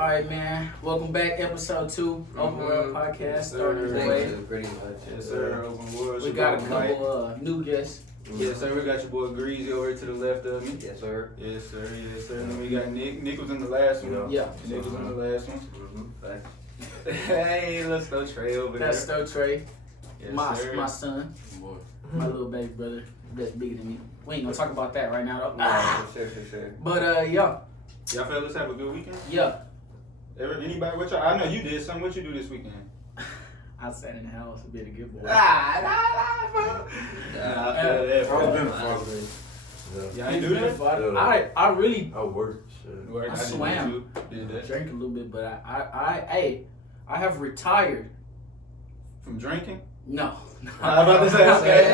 All right, man. Welcome back, episode 2, Open World Podcast. Yes, Starting sir. the way. Pretty much. Yes, sir. Open World. We got a couple new guests. Yes, sir. We got your boy Greasy over to the left of me. Yes, sir. Yes, sir. Yes, sir. And then we got Nick. Nick was in the last one. Yeah. Nick was in the last one. Hey, let's go Trey over there. That's Stowe Trey, Yes, my sir. son, my little baby brother that's bigger than me. We ain't gonna talk about that right now, though. For sure. But yeah. Y'all fellas have a good weekend? Yeah. Anybody? What y'all? I know you did something. What you do this weekend? I sat in the house and been a good boy. Bro. I feel that, bro. been a father. Y'all ain't do that? I really I work. Shit. Work, I did swam. too. Did that. drank a little bit, but I have retired. From drinking? No. I was about to say, okay.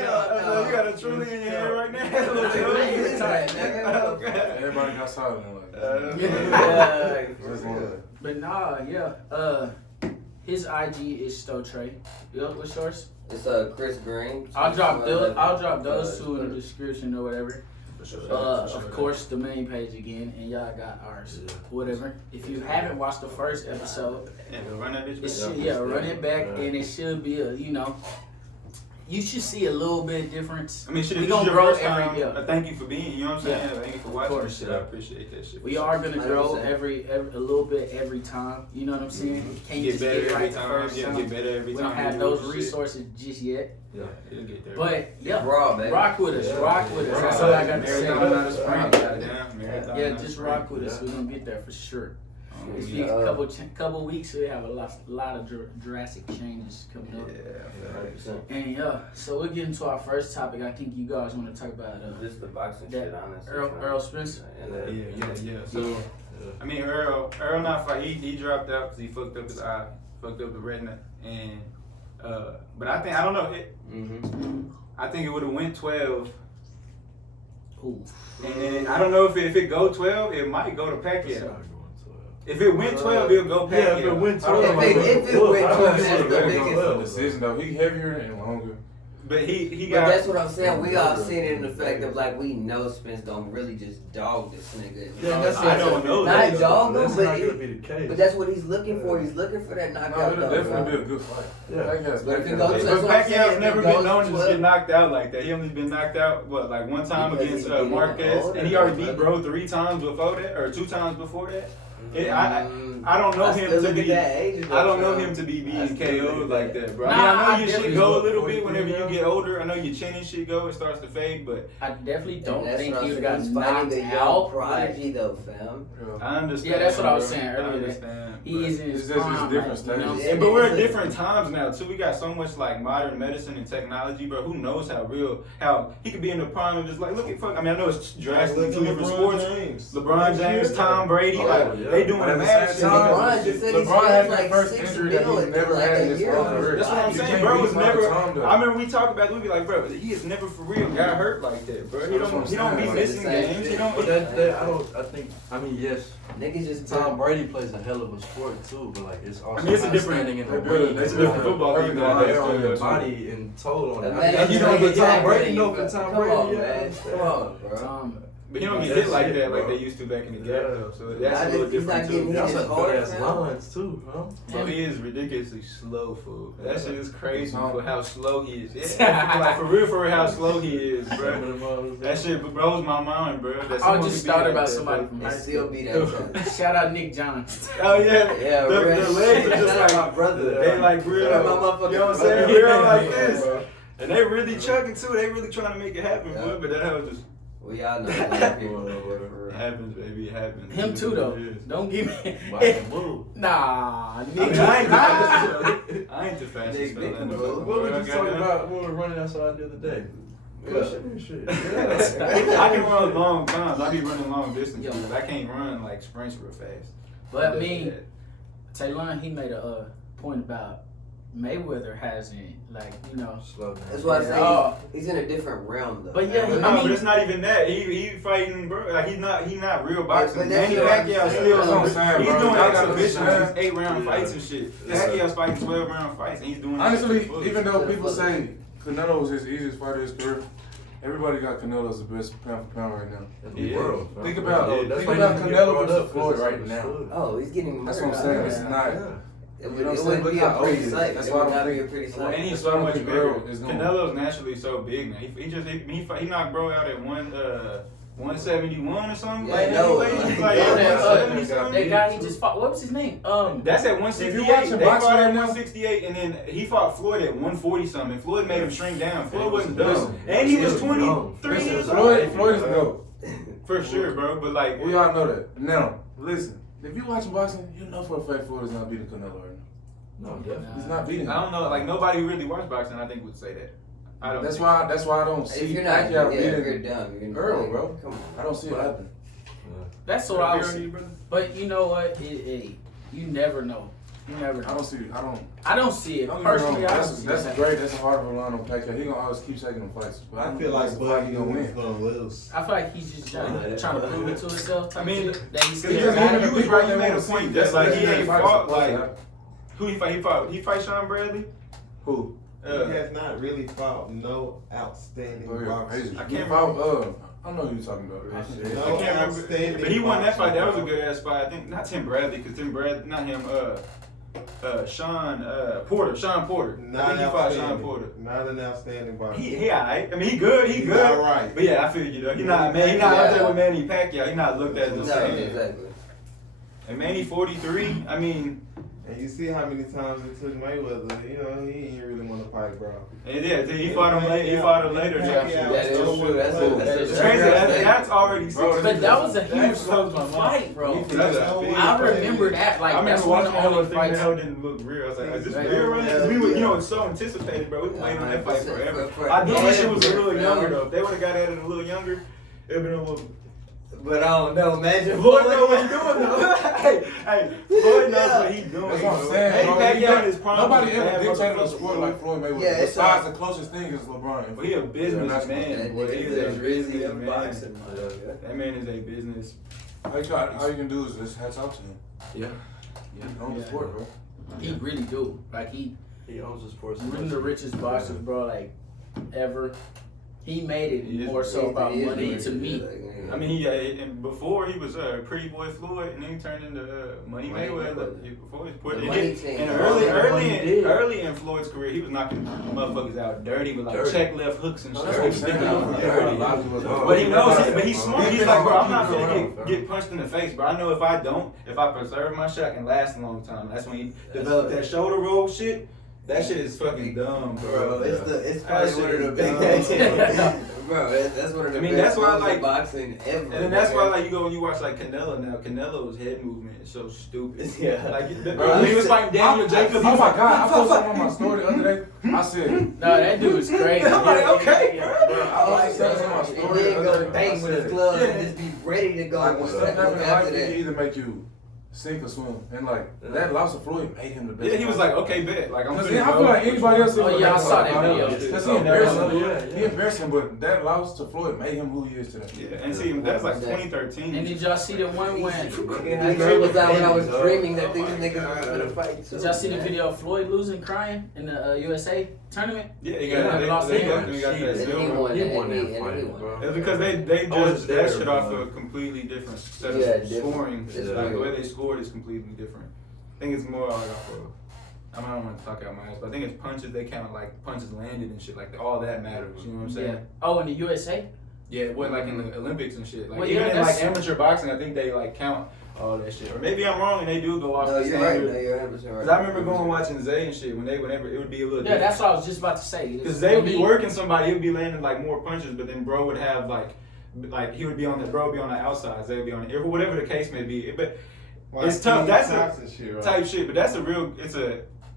No. You got a truly in your head right now? Retired, Okay. Everybody got silent like Yeah. that. But nah, yeah. His IG is Stowe Trey. What's yours? It's Chris Green. I'll drop those two in the description or whatever. Of course, the main page again, and y'all got ours. Yeah. Whatever. If you haven't watched the first episode, And run that bitch it back. should, run it back, and it should be you should see a little bit difference. I mean, shit, We if this gonna is your grow first time, every year. thank you for being, you know what I'm saying? Yeah. Thank you for watching Of this course, shit. I appreciate that shit. We are gonna grow 100%. every a little bit every time. You know what I'm saying? Can't Get just better get every right the time. first Yeah, time. get better every We time. don't have you do those this shit. resources just yet. Yeah, it'll get there. But yeah, Raw, baby. rock with us. Yeah. Rock with us. That's all I got to say. Marathon out of spring. Goddamn, marathon Yeah, out of just spring. rock with us. We're gonna get there for sure. It's Yeah. been a couple weeks. We have a lot of drastic changes coming up. Yeah, 100%. And yeah, so we'll get into our first topic. I think you guys want to talk about Just the boxing that shit, honestly. Earl Spence. yeah. So, I mean, Earl not fight. He dropped out because he fucked up his eye, fucked up the retina, and but I don't know. I think it would have went 12. Ooh. And I don't know if it go 12, it might go to Pacquiao. If it went 12, it'll go Pacquiao. Yeah, if it went 12, If it went 12, that's the biggest decision though. He heavier and longer. But he But got. that's what I'm saying. We all seen it in the fact of like we know Spence don't really just dog this nigga. Yeah, that's I don't know Not that. dog him, That's but not gonna be the case. but that's what he's looking for. He's looking for that No, knockout. it'll though, definitely bro. be a good fight. But if it goes But to- that's what I'm Pacquiao's saying, never if it been goes known to just 12 get knocked out like that. He only been knocked out like one time Because against he's getting Marquez, older, and he already beat brother. Bro 3 times before that, or 2 times before that. I don't know I him still to look be. at that age, I don't though, know fam. him to be I being still KO'd look like at that, bro. Nah, I mean, I I know your shit definitely go a look little for bit it, whenever yeah. you get older. I know your chin and shit go, it starts to fade, but I definitely And don't that's think what he I'm would have saying. got He's fighting knocked a young out. prodigy though, fam. I understand. Yeah, that's what I was bro. saying I earlier. understand. He but- is in his It's just his prime. different like, you know? stages. Yeah, but we're at different times now too. We got so much like modern medicine and technology, bro. Who knows how he could be in the prime of his like. Look at fuck. I mean, I know it's drastically two different sports. LeBron James, Tom Brady, they doing But at the mad same shit. time, LeBron just said he LeBron spent had that like first 6 injury that mil he in never like had a in his year. whole career. That's what I'm You saying, can't bro. beat Was Michael never. Tom, though. I remember we talked about. We be like, bro, he is never for real got hurt like that, bro. He That's what I'm don't be saying, missing like, games. He don't. But I mean, yes, Niggas just Tom Brady plays a hell of a sport too, but like it's also I mean, it's a not different- standing in the they build- ring. they It's a different football league Everything nowadays, on too, your too. body and toll on it. Imagine And you don't trying get to Tom get Brady, that no, Brady, for Tom Come Brady, on, yeah. man. Come on, bro. But he don't get That's hit like it, that like bro. they used to back in the day, though. So that's Nah, a little he's not different getting too. hit. That's His a hard, good ass man. lines too, huh? Bro, he is ridiculously slow, fool. That shit is crazy Tom. for how slow he is. Yeah, like for real, how slow he is, bro. That shit blows my mind, bro. That I someone just could be thought like about that, somebody bro. from It high still school. be that tough. Shout out Nick Johns. Oh yeah, Yeah, the real legs are shit. just Shout out like my brother. They like real. Shout out my motherfucking You know what I'm saying? brother. Real like Yeah, this, bro. and they really chucking too. They really trying to make it happen, Yeah. bro. But that was just We all know a lot of people that work for it real. happens, baby. It happens. Him too, though. It is. Don't give me. Move. Nah, I Nick. mean, I ain't the fastest. I ain't the fastest Nick, fella in the bro. world. What were bro. you talking Goddamn. about when we were running outside the other day? Yeah. Shit. I can run long times. I be running long distance, Yeah. but I can't run like sprints real fast. But I That's mean, bad. Taylor, he made a point about Mayweather hasn't, like, you know. Slow down. That's why I say Oh. he's in a different realm though. But yeah, But he- no, I mean- but it's not even that. He fighting, bro. Like he's not real boxing. but that's Manny what I'm Pacquiao saying. still That's what I'm saying, he's bro. doing Y'all gotta exhibitions, understand. 8-round Yeah. fights and shit. Yeah. Pacquiao's fighting 12-round fights, and he's doing that Honestly, shit for even full. though people say Canelo was his easiest fighter of his career, everybody got Canelo as the best pound for pound right now. In the world. fam. Think about That's think why about you get Canelo brought versus up, 'cause Floyd it's right now. understood. Oh, he's getting That's what I'm saying. It's not. Yeah. It You would, know what I'm it saying? wouldn't Look be how a old pretty he is. sight. That's It why I would don't not be a think- pretty Well, and sight. he's That's why so I much think bigger. Errol is gonna- Canelo's naturally so big now. He knocked bro out at 171 or something. Yeah, like I know. heavyweight. He's like Yeah, that, 170 something. that guy he just fought. What was his name? That's at If 168. you're watching They boxing fought right at now- 168, and then he fought Floyd at 140 something. Floyd made him shrink down. Floyd wasn't Listen, dumb, and he was listen, 23 Listen, years Floyd old. is GOAT. For sure, bro. But like, We all know that. Now, listen. If you watching boxing, you know for a fact Floyd is not beating Canelo right now. No, definitely. He's not beating him. I don't know. Like nobody who really watched boxing, I think, would say that. I don't. That's think why I don't If see you're not, Pacquiao yeah, if you're beating dumb, you're Earl, like, bro. Come on. I don't see it happen. That's what I was. But you know what? You never know. You never I know. don't see. I don't see it Don't get me wrong. personally. I don't see That's it. great. That's a hard line on Pacquiao. He gonna always keep taking them fights. But I feel like that's the fight he Buddy gonna is win. gonna lose. I feel like he's just trying to prove it to himself. I mean, that he's because still you got was it. right. You made a point. That's like he ain't fought like who he fight. He fight Sean Bradley. Who? He has not really fought no outstanding boxers. I can't remember. I know who you're talking about. No I can't remember. outstanding But he won that fight. That was a boxers. good ass fight. I think not Tim Bradley, because Tim Bradley, not him. Sean Porter. Sean Porter. I Not think he fought Sean outstanding. Porter. Not an outstanding boxer. He alright. I mean, he good. He He's good. alright. But yeah, I feel you though. He not man. He not out there with Manny Pacquiao. He not looked at the No, same. exactly. And Manny 43. I mean, And you see how many times it took Mayweather. You know, he ain't really want to fight, bro. and yeah, he fought him later. He fought him later. Yeah, Yeah, that is true. That's It's a crazy. That's already Bro, 6. But that was a huge That's fucking fight, bro. That's a big I fight. remember that. Like I that's remember one of watching the that only thing. fights. That hell didn't look real. I was like, is this Right. real right now? 'Cause we were, you know, it's so anticipated, bro. We played on that fight 100% forever. I do wish it was a little forever. younger though. If they would have got at it a little younger, it'd been a little. But I don't know. Imagine Floyd knows what he's doing though. hey, Floyd knows what he's doing. That's what I'm bro. saying. Hey, bro. Pacquiao is prime. Nobody He's a ever bad dictated a motherfucker. sport like Floyd Mayweather. Yeah, it's Besides, the closest thing is LeBron. Well, he a businessman. That boy. nigga He's is a really businessman. boxing. That man is a business. All you can do is just hats off to him. Yeah. He owns the sport, bro. He really do. Like he owns the sports. one of the richest boxers, bro. Like ever. He made it He is more so about He is money really to me. good. I mean, and before he was Pretty Boy Floyd, and then he turned into Money Money Mayweather. Mayweather. Before he put The it, money thing. and early in Floyd's career, he was knocking motherfuckers out dirty with like Dirty. check left hooks and shit. That's what I'm saying. Yeah. But he knows it, but he's smart. He's like, bro, I'm not Keep it gonna around, get punched in the face, bro. I know if I preserve my shot, I can last a long time. That's when he developed that shoulder roll shit. That shit is fucking dumb, Bro, it's That probably shit one of the is biggest. dumb. Bro, that's one of the I mean, best that's why I moves in like- boxing ever. And then that's why, man. like, you go and you watch like Canelo now. Canelo's head movement is so stupid. Yeah. Like Bro, when he was fighting Daniel Jacobs. Oh my god, I posted something on my story the other day. I said, No, that dude is crazy. I'm like, okay, bro, I I like posted something on my that. story And the then other go day. bang I with his said, gloves Yeah. and just be ready to go. like, when one stuff second happen in life, after it that. can either make you sink or swim. And like, that loss of Floyd made him the best. Yeah, he was like, okay, bet. Like I'm. Because finna I go. feel like anybody else. Oh, yeah, I saw that video. Because he Oh, embarrassed yeah, him. yeah. He embarrassed him, but that loss to Floyd made him who he is today. Yeah, and see, that's like 2013. And did y'all see the one when? I know it was out when I was dreaming that these niggas were gonna fight. Did y'all see the video of Floyd losing, crying in the USA tournament? Yeah, he Yeah, got they lost they him. got that And he silver. won. He and won he- that and fight, he won. bro. It's because they I was judged there, that shit off bro. a completely different set Yeah, of different. scoring. It's Like the weird. way they scored is completely different. I think it's more like off of. I don't want to talk out my ass, but I think it's punches. They count like punches landed and shit. Like all that matters. You know what I'm saying? Yeah. Oh, in the USA? Yeah, what like in the Olympics and shit. Like Well, even yeah, in that's- like amateur boxing, I think they like count all that shit. Or maybe I'm wrong and they do go off No, the you're right. standard. No, you're 100% right. Cause I remember going watching Zay and shit whenever it would be a little Yeah, different. that's what I was just about to say. Because they would be working somebody, he would be landing like more punches, but then bro would have like he would be on the bro would be on the outside, they would be on the whatever the case may be. But it's tough. That's a shit, right? type shit. But that's a real.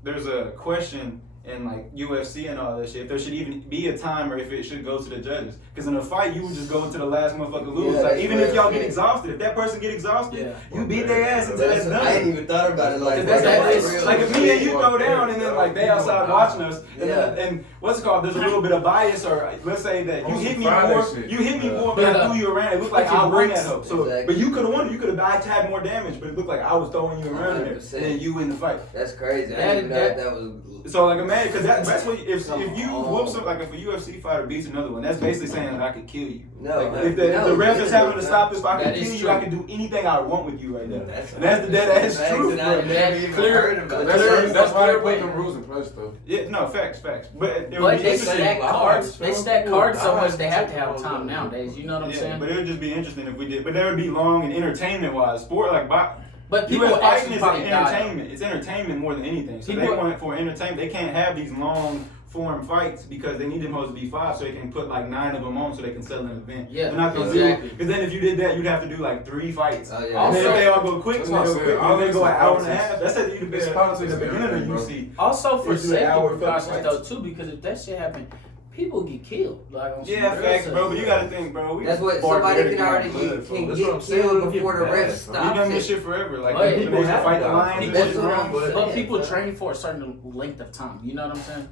There's a question in like UFC and all that shit. If there should even be a time or if it should go to the judges. Because in a fight, you would just go to the last motherfucker lose. Yeah, like that's even right. if y'all get exhausted, if that person get exhausted, Yeah. you beat their ass until that's done. I ain't even thought about it like Cause that. that's real. like if me and you throw down and then like they outside watching us and, Yeah. and what's it called? There's a little bit of bias or let's say that you hit me Friday more, shit. you hit me more, but I threw you around. It looked like I won that hoe. So, Exactly. but you could have won. You could have had more damage, but it looked like I was throwing you around there, and 100%. then you in the fight. That's crazy. I That- didn't even know that- that was. So like mad because that's what if Come you on. whoop some like if a UFC fighter beats another one, that's basically saying that I could kill you. No, Like, if the ref is having to stop this, if I That can is kill you, true. I can do anything I want with you right now. That's And that's the dead ass facts, truth, and I bro. never even Clear- heard about That's that. why they clear put way. them rules in place, though. Yeah, no, facts. But it would But be they interesting. stack cards. They stack cards so much they have to have Technology. time nowadays. You know what I'm Yeah, saying? but it would just be interesting if we did. But that would be long and entertainment wise. Sport like But people fighting actually is probably die. entertainment. It's entertainment more than anything. So they People- want it for entertainment. They can't have these long form fights because they need them supposed to be 5 so they can put like 9 of them on so they can sell an event. Yeah, They're not gonna exactly. Because then if you did that, you'd have to do like 3 fights. Oh, yeah. And then Also- if they all go quick, That's then what they I'm go saying. quick. All If they this go is an hour and a politics. half, that's at the It's politics in the and beginning of everything, the bro. UFC. Also for It's an safety hour for precautions fights. though too, because if that shit happen, people get killed. Like on some Yeah, real facts, stuff. bro. But you gotta think, bro. We That's what somebody barbaric can already blood, get, fool. can That's what I'm get saying. killed It'll before get the bad, ref bro. We done stops this it. shit forever. Like But people used to fight the people lions and That's shit. what I'm bro. saying. But people train for a certain length of time. You know what I'm saying?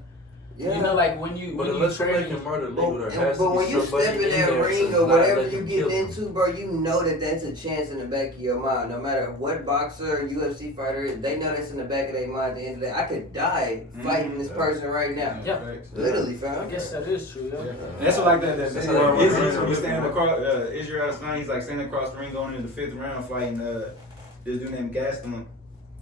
Yeah. You know, like when you But when you unless you're train. making murder legal, there has But to when be you somebody step in in that there ring to or not whatever let you them get kill them. into, bro, you know that that's a chance in the back of your mind. No matter what boxer or UFC fighter, they know that's in the back of their mind. At the end of the day, I could die fighting this person right now. Yeah. Facts. Literally, I fam. guess that is true. Yeah. And that's what like that That's video how of they Izzy run when he's it. standing across Israel Adesanya, he's like standing across the ring going into the 5th round fighting this dude named Gaston.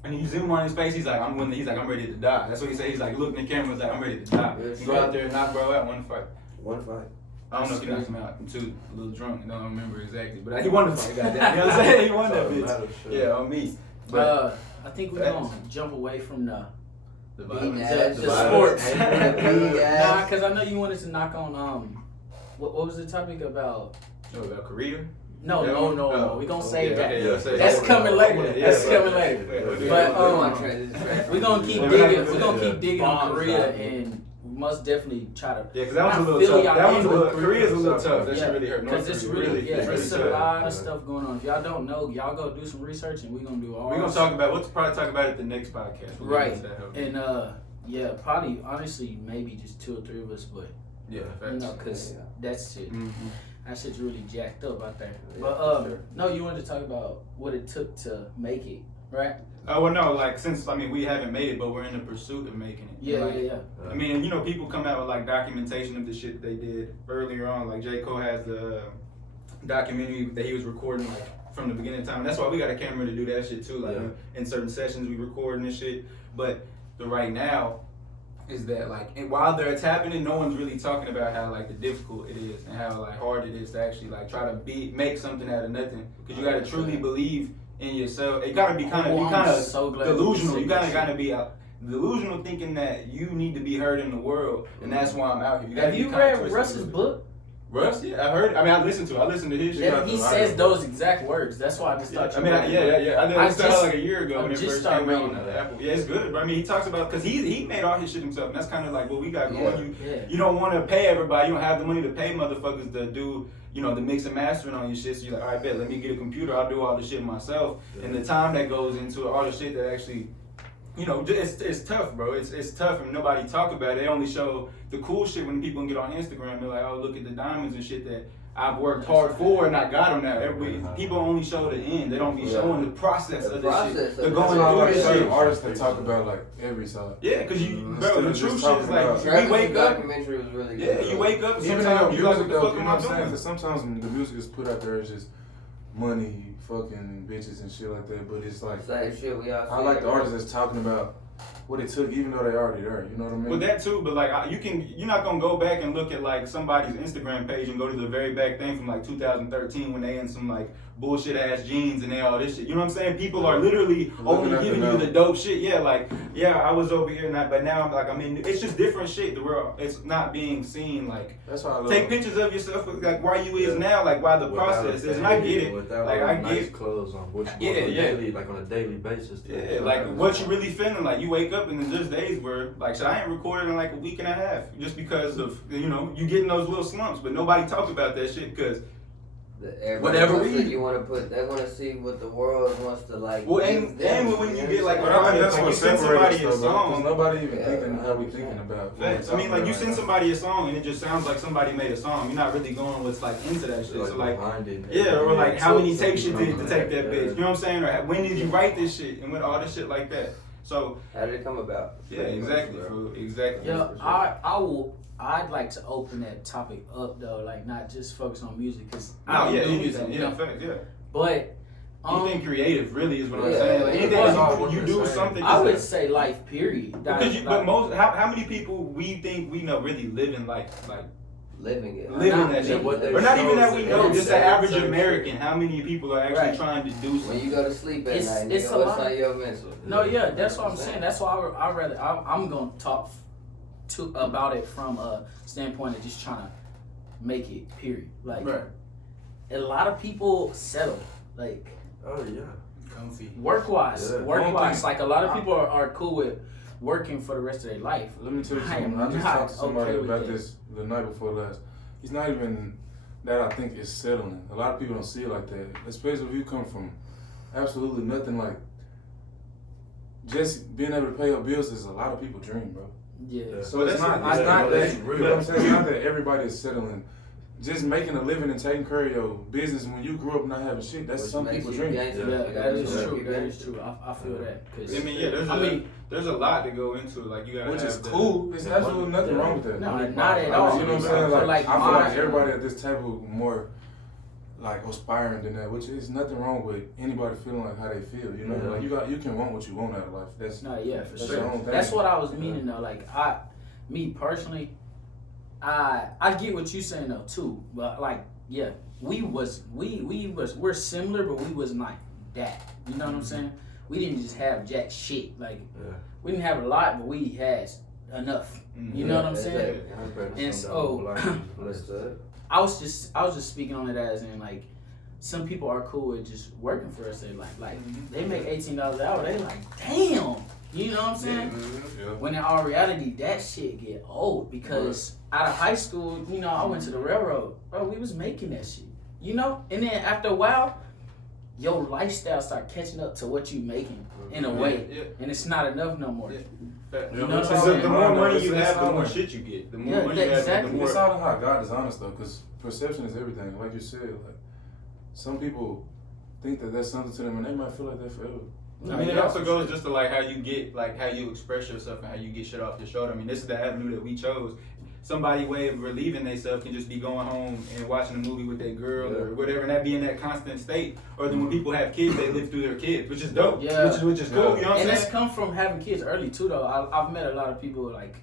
And you zoom on his face, he's like, I'm ready to die. That's what he said. He's like, look in the camera, he's like, I'm ready to die. Yes, And go out there and knock bro out one fight. One fight. I don't know if he knocked him out. I'm too a little drunk. I don't remember exactly. But he won the fight, goddamn. You know what I'm saying? He won that bitch. Yeah, on me. But I think we're gonna jump away from the Beating the ass. sports. Beating Nah, ass. because I know you wanted to knock on what was the topic about? oh, about Korea? No, Yeah, no. We gonna save that. Okay, yeah, say That's that. coming later. Yeah, That's yeah. coming later. Yeah, But We want to transition. we're gonna keep Yeah, digging. yeah, We're gonna yeah. keep digging on Bombs Korea, out. and we must definitely try to. Yeah, because that was a Not little Philly, tough. y'all That was a in little, with Korea's a little tough. That Yeah, shit really hurt North Because it's Korea. really, it's it's a tough. lot of stuff going on. If y'all don't know, y'all go do some research, and we're gonna do all. We're gonna talk about. We'll probably talk about it the next podcast. We'll Right. get into that help. And yeah, probably honestly maybe just 2 or 3 of us, but Yeah, you facts. know, cause that's shit. Mhm. That shit's really jacked up out there. Yeah, But for sure. no, you wanted to talk about what it took to make it, right? Oh well, no, like since we haven't made it, but we're in the pursuit of making it. Yeah, Like, yeah. I mean, you know, people come out with like documentation of the shit they did earlier on. Like J. Cole has the documentary that he was recording like from the beginning of time. That's why we got a camera to do that shit too. Like in certain sessions we recording this shit. But the right now is that like and while it's happening, no one's really talking about how like the difficult it is and how like hard it is to actually like try to make something out of nothing. Because you got to truly believe in yourself. It got to be kind of I'm so glad delusional. you You said that gotta be delusional thinking that you need to be heard in the world, and that's why I'm out here. gotta Have be you kinda read twisted Russ's a little book? bit. Russ? Yeah, I heard. I mean, I listened to his shit. He says those exact words. That's why I just thought you. I mean, read it. yeah. I did I started just- like a year ago I when it just first started came out reading on it. Apple. Yeah, it's good. But I mean, he talks about because he made all his shit himself, and that's kind of like what we got going. Yeah. You don't want to pay everybody. You don't have the money to pay motherfuckers to do. You know, the mix and mastering on your shit. So you're like, all right, bet. Let me get a computer. I'll do all the shit myself. And the time that goes into it, all the shit that actually. You know, it's tough, bro. It's tough, and nobody talk about it. They only show the cool shit when people get on Instagram. They're like, oh, look at the diamonds and shit that I've worked hard for and I got them now. People only show the end. They don't be showing the process of this shit. They're going through this certain shit. artists that talk about like every side. Yeah, because you, Instead bro, the of true just shit is talking like, about- we wake up. documentary was really Yeah, good. you wake up. Even in your Sometimes you like, music what the though, fuck you am know I what I'm saying? doing? 'Cause sometimes when the music is put out there, it's just money, fucking bitches and shit like that. But it's like, Same shit we all I like the artists that's talking about what it took, even though they already there. You know what I mean? Well, that too, but like you're not gonna go back and look at like somebody's Instagram page and go to the very back thing from like 2013 when they in some like bullshit ass jeans and they all this shit. You know what I'm saying? People are literally only at the giving you now. the dope shit. Yeah, like I was over here, but now I'm in. It's just different shit. The world, it's not being seen. Like That's why I love take pictures of yourself, like why you is now, like why the process is, and I get it. Without Like like, I nice get. clothes on, which Yeah, yeah. daily, like on a daily basis. Yeah, like what you really feeling like. You wake up and then there's days where like shit, I ain't recorded in like a week and a half just because of you getting those little slumps, but nobody talks about that shit because whatever reason. You want to put, they want to see what the world wants to like. Well, give and them, when you know get like, what But I think that's like what you send separates somebody a us, though, bro, 'cause song. nobody even Yeah, thinking how we 100%. thinking about. Facts. I mean, like you send somebody a song and it just sounds like somebody made a song. You're not really going what's like into that shit. So like, behind it. yeah, or like how many takes you did to take that Yeah. bitch. You know what I'm saying? Or when did you write this shit and with all this shit like that. So How did it come about? yeah, exactly, fool. Exactly. Yeah, I'd like to open that topic up though, like not just focus on music, cause I No, don't yeah, do anything. that, you Yeah, know? fact, yeah. But Anything creative really is what I'm Yeah, saying. Like, anything it's all that what you you're do saying. something. I would just say life, period. because you, Like, but how many people we think we know really living life like Living it. living not that shit, living what they or not even show that is we that know, they just the say average certain American. How many people are actually Right. trying to do When something? you go to sleep at It's- night, it's nigga, a what's lot. on your mental? no, yeah, that's what I'm saying. That's why I'm gonna talk about it from a standpoint of just trying to make it. Period. Like Right. a lot of people settle, like Oh yeah. Comfy. work wise, Yeah. like a lot of people are cool with working for the rest of their life. Let me tell you I something. am I just not talked to somebody okay with about that. this the night before last. It's not even that I think is settling. A lot of people don't see it like that. Especially if you come from absolutely nothing. Like just being able to pay your bills is a lot of people's dream, bro. Yeah. So it's That's- not. yeah, It's not that's that. real. You know what I'm saying? It's not that everybody is settling. Just making a living and taking care of your business when you grew up not having shit. That's Which some makes people's you dream. gangster. Yeah, that is Yeah. true. That is true. I feel that. 'Cause I mean, yeah, there's a lot to go into. Like you gotta Which have is the- cool. There's absolutely nothing wrong with that. No, I mean, not at all. You know what I'm saying? I feel Like, I feel mine- like everybody at this table more like aspiring than that, which is nothing wrong with anybody feeling like how they feel. You know, Yeah. like you can want what you want out of life. That's No, yeah, for That's sure. your own thing. That's what I was meaning though. Like me personally, I get what you saying though too. But like, yeah, we're similar, but we was not that. You know what I'm saying? We didn't just have jack shit. Like Yeah. we didn't have a lot, but we had enough. You know what I'm saying? And so- I was just speaking on it as in like some people are cool with just working for us. They like they make $18 an hour. They like damn. You know what I'm saying? yeah. When in all reality, that shit get old because out of high school, you know, I went to the railroad, bro. We was making that shit, you know. And then after a while, your lifestyle start catching up to what you making in a way, Yeah. and it's not enough no more. Yeah. You know what I'm Because saying? the more money It's- you it's have, the all more like- shit you get. The more Yeah, money you have, exactly. the more. It's all in how God is honest though, because perception is everything. Like you said, like some people think that that's something to them, and they might feel like that forever. I mean, it also goes just to like how you get, like how you express yourself and how you get shit off your shoulder. I mean, this is the avenue that we chose. Somebody way of relieving themselves can just be going home and watching a movie with their girl or whatever, and that be in that constant state. Or then when people have kids, they live through their kids, which is dope. Yeah. Which is cool. You know what I'm And saying? it's come from having kids early too, though. I've met a lot of people like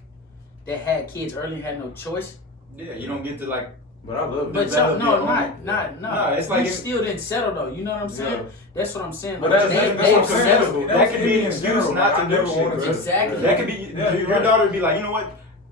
that had kids early, and had no choice. Yeah, you don't get to like. But I love it. But develop no, your own- not. No, it's like you if- still didn't settle though. You know what I'm saying? Yeah. That's what I'm saying. But Like, that's they've what I'm saying. settled. That could be an in excuse general. not to I do never shit, wanted bro. to- Exactly. That could be Yeah, your you're right. daughter would be like, you know what?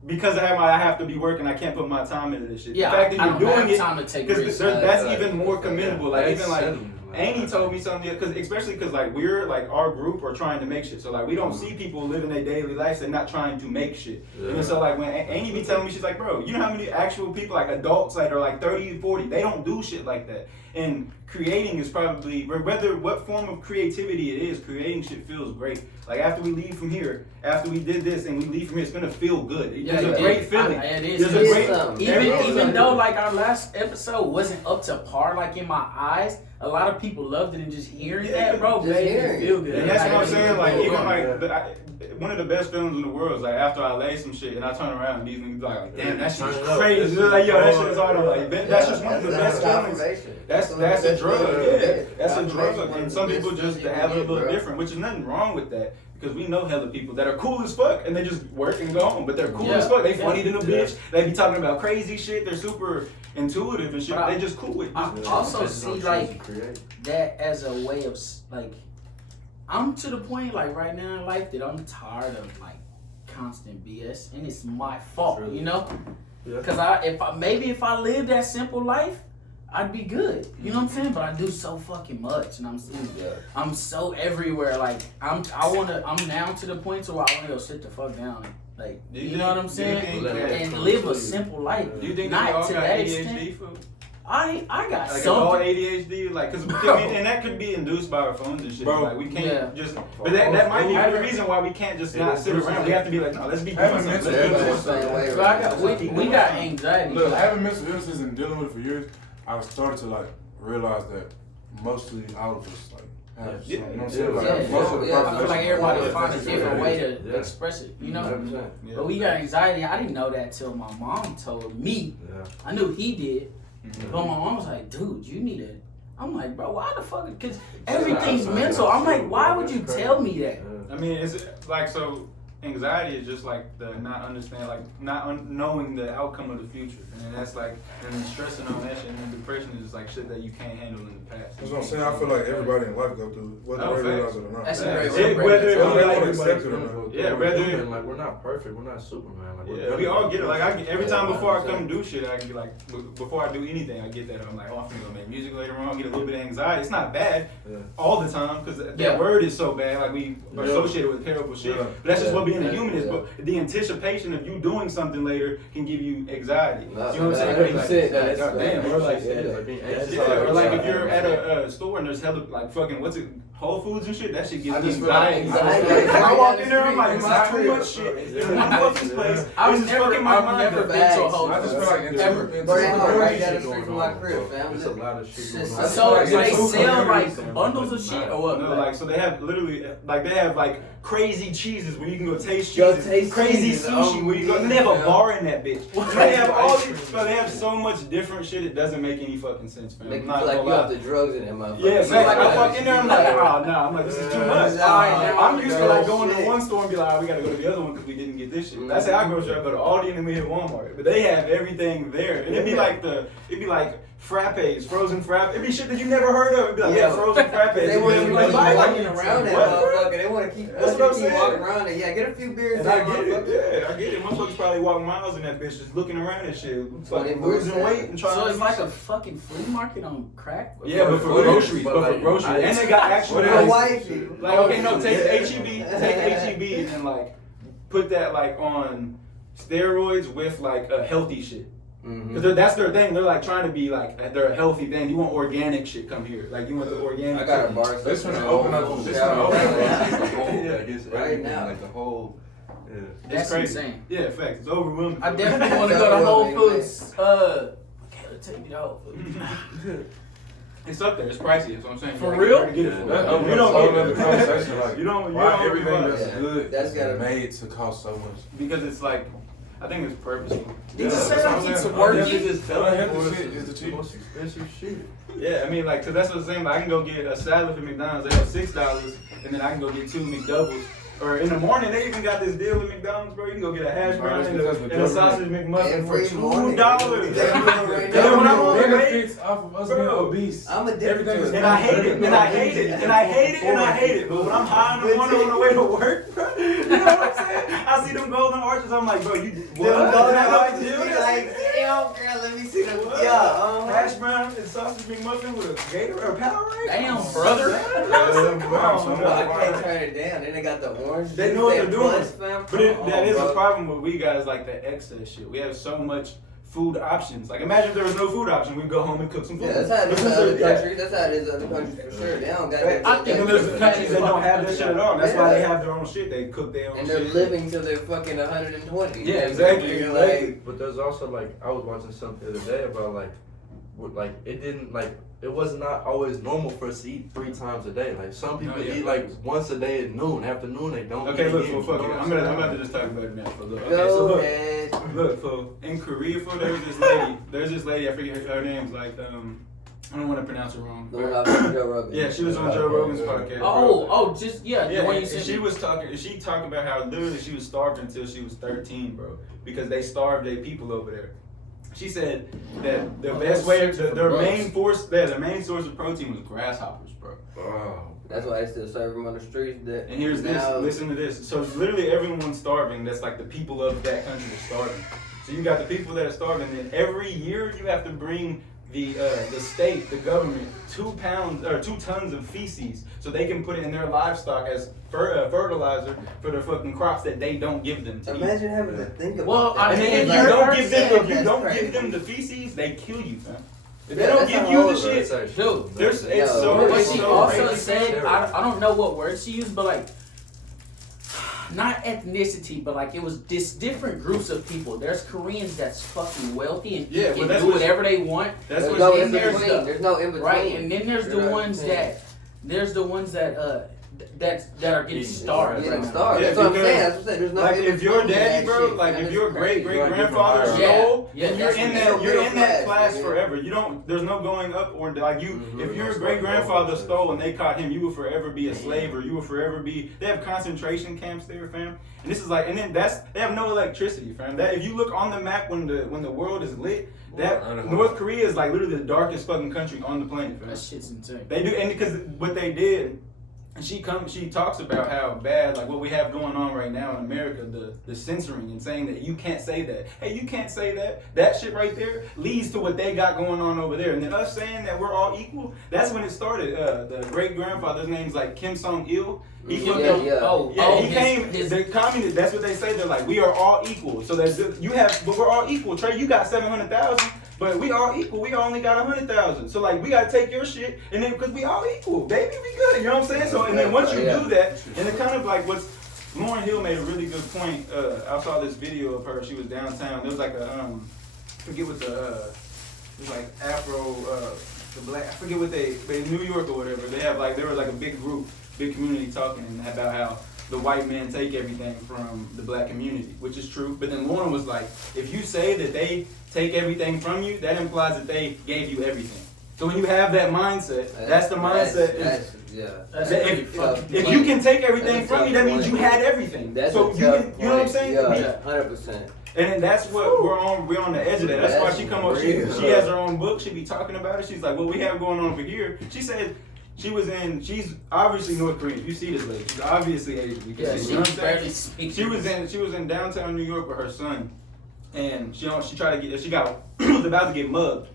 Because I have to be working, I can't put my time into this shit. Yeah, the fact that I you're don't doing have it, time to take because risks. that's even more commendable. Like That's even like settling. Annie told me something, because especially because like we're like our group are trying to make shit. So like we don't see people living their daily lives and not trying to make shit. Yeah. And so like when Annie be telling me, she's like, bro, you know how many actual people, like adults, like are like 30, 40, they don't do shit like that. And creating is probably, whether what form of creativity it is, creating shit feels great. Like after we leave from here, after we did this and we leave from here, it's gonna feel good. There's a great feeling. It is. There's a It is great something. Even though like our last episode wasn't up to par, like in my eyes, a lot of people loved it, and just hearing Yeah, that, bro, just made hearing me feel it. good. And that's what I'm Like, saying. Like cool. even like one of the best feelings in the world is like after I lay some shit and I turn around and these niggas be like, damn, that shit is Turn it up. crazy. They're like, yo, that shit is hard. I'm like, that's just one of the best feelings. That's a drug. Yeah, that's a drug. And some people just have it a little different, which is nothing wrong with that. Because we know hella people that are cool as fuck and they just work and go home, but they're cool as fuck. They funny than a bitch. They be talking about crazy shit. They're super intuitive and shit. But They just cool with. I also see like create. that as a way of like, I'm to the point like right now in life that I'm tired of like constant BS, and it's my fault, True. you know? Yeah. Because if I lived that simple life, I'd be good. You know what I'm saying? But I do so fucking much, and I'm so everywhere. Like I'm now to the point to where I want to go sit the fuck down. Like you know what I'm saying? And live a simple life. Do you think Not we all to got that ADHD? extent. Fool? I got Like all something. ADHD, like, cause Bro. and that could be induced by our phones and shit. Bro. Like we can't Yeah. just, but that might be the reason why we can't just not sit around. We have to be like, no, let's be doing Having something. mental Let's do illness. something. So we got anxiety. Look, having mental illnesses and dealing with it for years, I started to like realize that mostly all of us, like You know what I'm saying? Yeah. Like, most of the I feel like everybody Yeah, find a for different sure. way to Yeah. express it, you know? 100%. Yeah. But we got anxiety. I didn't know that till my mom told me. Yeah. I knew he did, Mhm. but my mom was like, "Dude, you need it." I'm like, "Bro, why the fuck?" Because everything's mental. I'm like, "Why would you tell me that?" I mean, it's like, so anxiety is just like the not knowing the outcome of the future, and then that's like, and then stressing on that shit, and then depression is just like shit that you can't handle in the past. That's what I'm saying. I feel like everybody in life go through it, whether Oh, they realize facts. it or not. That's a Yeah. great It- way to break whether it it down. be like, Everybody accept it or not. Yeah, we're whether- human, like we're not perfect, we're not Superman. Like Yeah, we all get it. Like every time before I come do shit, I can be like, before I do anything, I get that. I'm like, oh, I'm gonna make music later on. I get a little bit of anxiety. It's not bad Yeah. all the time because that Yeah. word is so bad. Like we are Yeah. associated with terrible shit. Yeah. But that's just Yeah. what being a Yeah. human is. Yeah. But the anticipation of you doing something later can give you anxiety. No, You know what I'm saying? 100%, Like, that's goddamn, right. bro, like, Yeah. Like being That's anxious. yeah, or like if Yeah. you're at a store and there's hella like fucking what's it, Whole Foods and shit, that shit gives I me just feel like anxiety. anxiety. When I walk in there, I'm like, In this my is too crib, much shit. bro. In one fucking place. I've This is fucking my mind never up. been to a Whole I just feel Foods. like Bro, they have right down the street from my crib, There's a fam. lot of shit Shit, going on. So Like, they it's so sell hilarious. like bundles of shit or what? No, like so they have literally like they have like crazy cheeses where you can go taste Go cheeses, taste crazy cheeses. sushi Oh, where you go. And they have a yeah. bar in that bitch. And they have all these, bro. They have so much different shit. It doesn't make any fucking sense, fam. Make I'm you not feel like gonna you lie. off the drugs in that motherfucker. Yeah, So man. like I a- walk in there, I'm like, oh no, I'm like, this is too much. Nah, I'm used to like going to shit. one store and be like, oh, we gotta go to the other one because we didn't get this shit. Mhm. That's how I go shop. Go to Aldi and then we hit Walmart. But they have everything there. And it'd be like frappes, frozen frappe. It'd be shit that you never heard of. It'd be like, yeah, frozen frappes. They want And you then to keep like, walking around that what, bro? motherfucker. They want to keep, That's want you what to I'm keep saying. walking around it. Yeah, get a few beers And in I that get motherfucker. it, yeah, I get it. Motherfuckers probably walk miles in that bitch just looking around and shit, fucking 24/7. losing weight and trying So to it's like a fucking flea market on crack. yeah, but for But groceries, but but for like, groceries, I- and they got actual What For is- wifey. like okay, no, take HEB and then like put that like on steroids with like a healthy shit. Mhm. Cause that's their thing. They're like trying to be like they're a healthy thing. You want organic shit? Come here. Like you want the organic. I got a shit. bar. This so- one's open up. Oh, This shout one's out. open up. The whole, Yeah. like, it's Right everything, now. like the whole, yeah. That's It's crazy. insane. Yeah, facts. It's overwhelming. I definitely want to go to Whole Foods. Kayla, take me to Whole Foods. It's up there. It's pricey. That's what I'm saying. For Like, real? you gotta get it for That it. opens You up a don't whole get other it. conversation. Like, You don't. why You everything don't that's Yeah. good That's is gotta- made to cost so much. Because it's like, I think it's purposeful. Did you Yeah, say that's like what I'm it's saying. working? Just All I have to for say us is the the cheapest. most expensive shit. Yeah, I mean, like, cause that's what I'm saying. Like, I can go get a salad from McDonald's. They have $6, and then I can go get 2 McDoubles. Or in the morning, they even got this deal with McDonald's, bro. You can go get a hash brown and a sausage McMuffin for Every morning. $2. They do it right And now. then when I'm on the way, benefits off of us being Bro. obese. I'm addicted Everything to is it. and I hate it, and I hate it, and I hate it, and I hate it. But when I'm high in the morning on the way to work, bro, you know what I'm saying? I see them golden arches. I'm like, bro, you what? Them golden That's arches, what you be do? like, damn, girl, let me see them. What? Yeah, Hash brown and sausage McMuffin with a Gator or Powerade? Damn, brother. Come on, Bro, I can't bro. turn it down. Then they got the orange. They juice, know what that they're doing. Plus, fam. But Come that on, is bro. a problem with we guys, like the excess shit. We have so much food options. Like imagine if there was no food option, we'd go home and cook some food. Yeah, that's how it is in Because other yeah. countries. That's how it is in other countries for sure. They don't got I that. think And there's countries that don't have that shit at all. That's why they have their own shit. They cook their own and shit. they're living till they're fucking 120. Yeah, exactly. You're Exactly. like, But there's also like I was watching something the other day about like it didn't like it was not always normal for us to eat 3 times a day. Like some people yeah. eat like once a day at noon. Afternoon they don't. Okay, eat look, again, fool, fuck you it. know I'm what about saying? to just talk about it now. So look, okay, go so look. ahead. Look, fool. In Korea, fool, there's this lady, I forget her name's like, I don't want to pronounce it wrong. The one I was on Joe Rogan. Yeah, she was on Joe Rogan's podcast. Just yeah, Yeah, the one you and sent she me. was talking about how literally she was starved until she was 13, bro, because they starved their people over there. She said that the best way, their main source of protein was grasshoppers, bro. Wow. That's why they still serve them on the streets. That And here's this, now, listen to this. So literally everyone's starving. That's like the people of that country are starving. So you got the people that are starving, and every year you have to bring the state, the government, 2 tons of feces, so they can put it in their livestock as fertilizer for their fucking crops that they don't give them to eat. Imagine having to think about Well, that. I And then if Like, you don't give them, That's crazy. give them the feces, they kill you, man. If they Yeah, don't that's give how you the old shit, Dude, it's No, so But it's she so also crazy. said, I don't know what word she used, but like, not ethnicity, but like it was different groups of people. There's Koreans that's fucking wealthy and Yeah, but can that's do what she- whatever they want. That's There's what no she- in there's between. the- There's no in between. Right, and then there's You the know what I'm ones saying? there's the ones that that are getting starved. Getting right starved. Yeah, That's what I'm because, saying. That's what I'm saying. There's no like if your in-between daddy, that bro, shit, like man. if your It's great crazy. grandfather Yeah. stole, Yeah, you're that's in what that middle class, class man. forever. You don't. There's no going up or like you. If your great grandfather stole and they caught him, you will forever be a slave, or you will forever be. They have concentration camps there, fam. And this is like, and then they have no electricity, fam. That if you look on the map when the world is lit, that North Korea is like literally the darkest fucking country on the planet, fam. That shit's insane. They do, and because what they did, and she talks about how bad, like what we have going on right now in America, the censoring and saying that you can't say that. Hey, you can't say that. That shit right there leads to what they got going on over there. And then us saying that we're all equal, that's when it started. The great grandfather's name's like Kim Song-il. He Yeah, he came. The communist. That's what they say. They're like, we are all equal. So that you have, but we're all equal. Trey, you got 700,000. But we all equal. We only got 100,000. So like we gotta take your shit, and then because we all equal, baby, we good. You know what I'm saying? So and then once you do that, and it kind of like what's Lauren Hill made a really good point. I saw this video of her. She was downtown. There was like a forget what it was like Afro the black. I forget what they in New York or whatever. They have like there was like a big group, big community talking about how the white men take everything from the black community, which is true. But then Lauren was like, if you say that they take everything from you, that implies that they gave you everything. So when you have that mindset, that's the mindset. If you can take everything from me, that means you had everything. So you know what I'm saying? Yeah, 100%. And that's what we're on the edge of that. That's why she come up. She has her own book. She be talking about it. She's like, what we have going on over here. She said. She's obviously North Korean. You see this lady. She's obviously Asian. You can see, you know what I'm saying? She was in downtown New York with her son, and she tried to get. She was about to get mugged.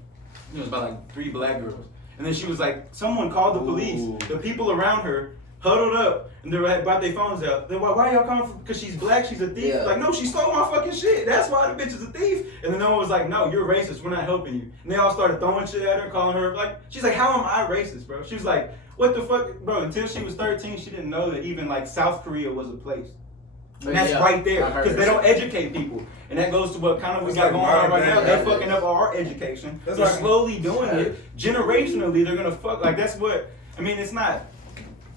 It was about like 3 black girls, and then she was like, someone called the police. Ooh. The people around her huddled up, and they brought their phones out. They're like, why y'all coming? Because she's black, she's a thief. Yeah. Like, no, she stole my fucking shit. That's why the bitch is a thief. And then no one was like, no, you're racist. We're not helping you. And they all started throwing shit at her, calling her like, she's like, how am I racist, bro? She was like, what the fuck, bro? Until she was 13, she didn't know that even like South Korea was a place. And that's right there, because they don't educate people. And that goes to what kind of we got going on right now. They're fucking up our education. They're slowly doing it. Generationally, they're gonna fuck. Like that's what, I mean, it's not.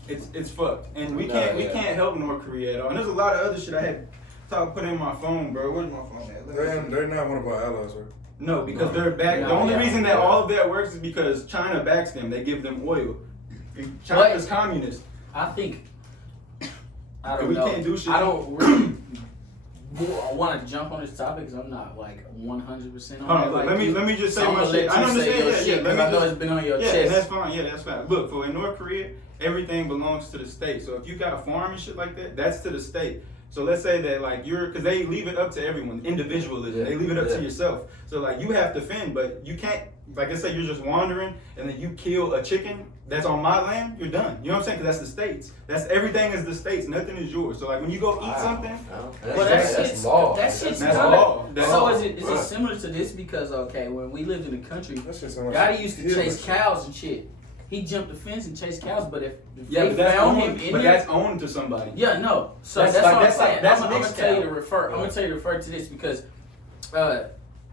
It's fucked, and we can't help North Korea at all. And there's a lot of other shit I had put in my phone, bro. Where's my phone at? They're not one of our allies, right? No, because they're back. The only reason that all of that works is because China backs them. They give them oil. China's communist. I think. I don't we know. Can't do shit. I don't really want to jump on this topic because I'm not like 100% on it. Like, let me just say my shit. I understand. Yeah, I know it's been on your chest. Yeah, that's fine. Yeah, that's fine. Look, for in North Korea, everything belongs to the state. So if you got a farm and shit like that, that's to the state. So let's say that like because they leave it up to everyone, individualism. Yeah. They leave it up to yourself. So like you have to fend, but you can't. Like I say, you're just wandering, and then you kill a chicken that's on my land. You're done. You know what I'm saying? Because that's the states. That's everything is the states. Nothing is yours. So like when you go eat something, well, that's law. That's law. So is it similar to this? Because when we lived in the country, Gotti used to chase cows and shit. He jumped the fence and chased cows, but if they found him in here, that's owned to somebody. Yeah, no. So that's what I'm saying. I'm gonna tell you to refer. I'm gonna tell you to refer to this because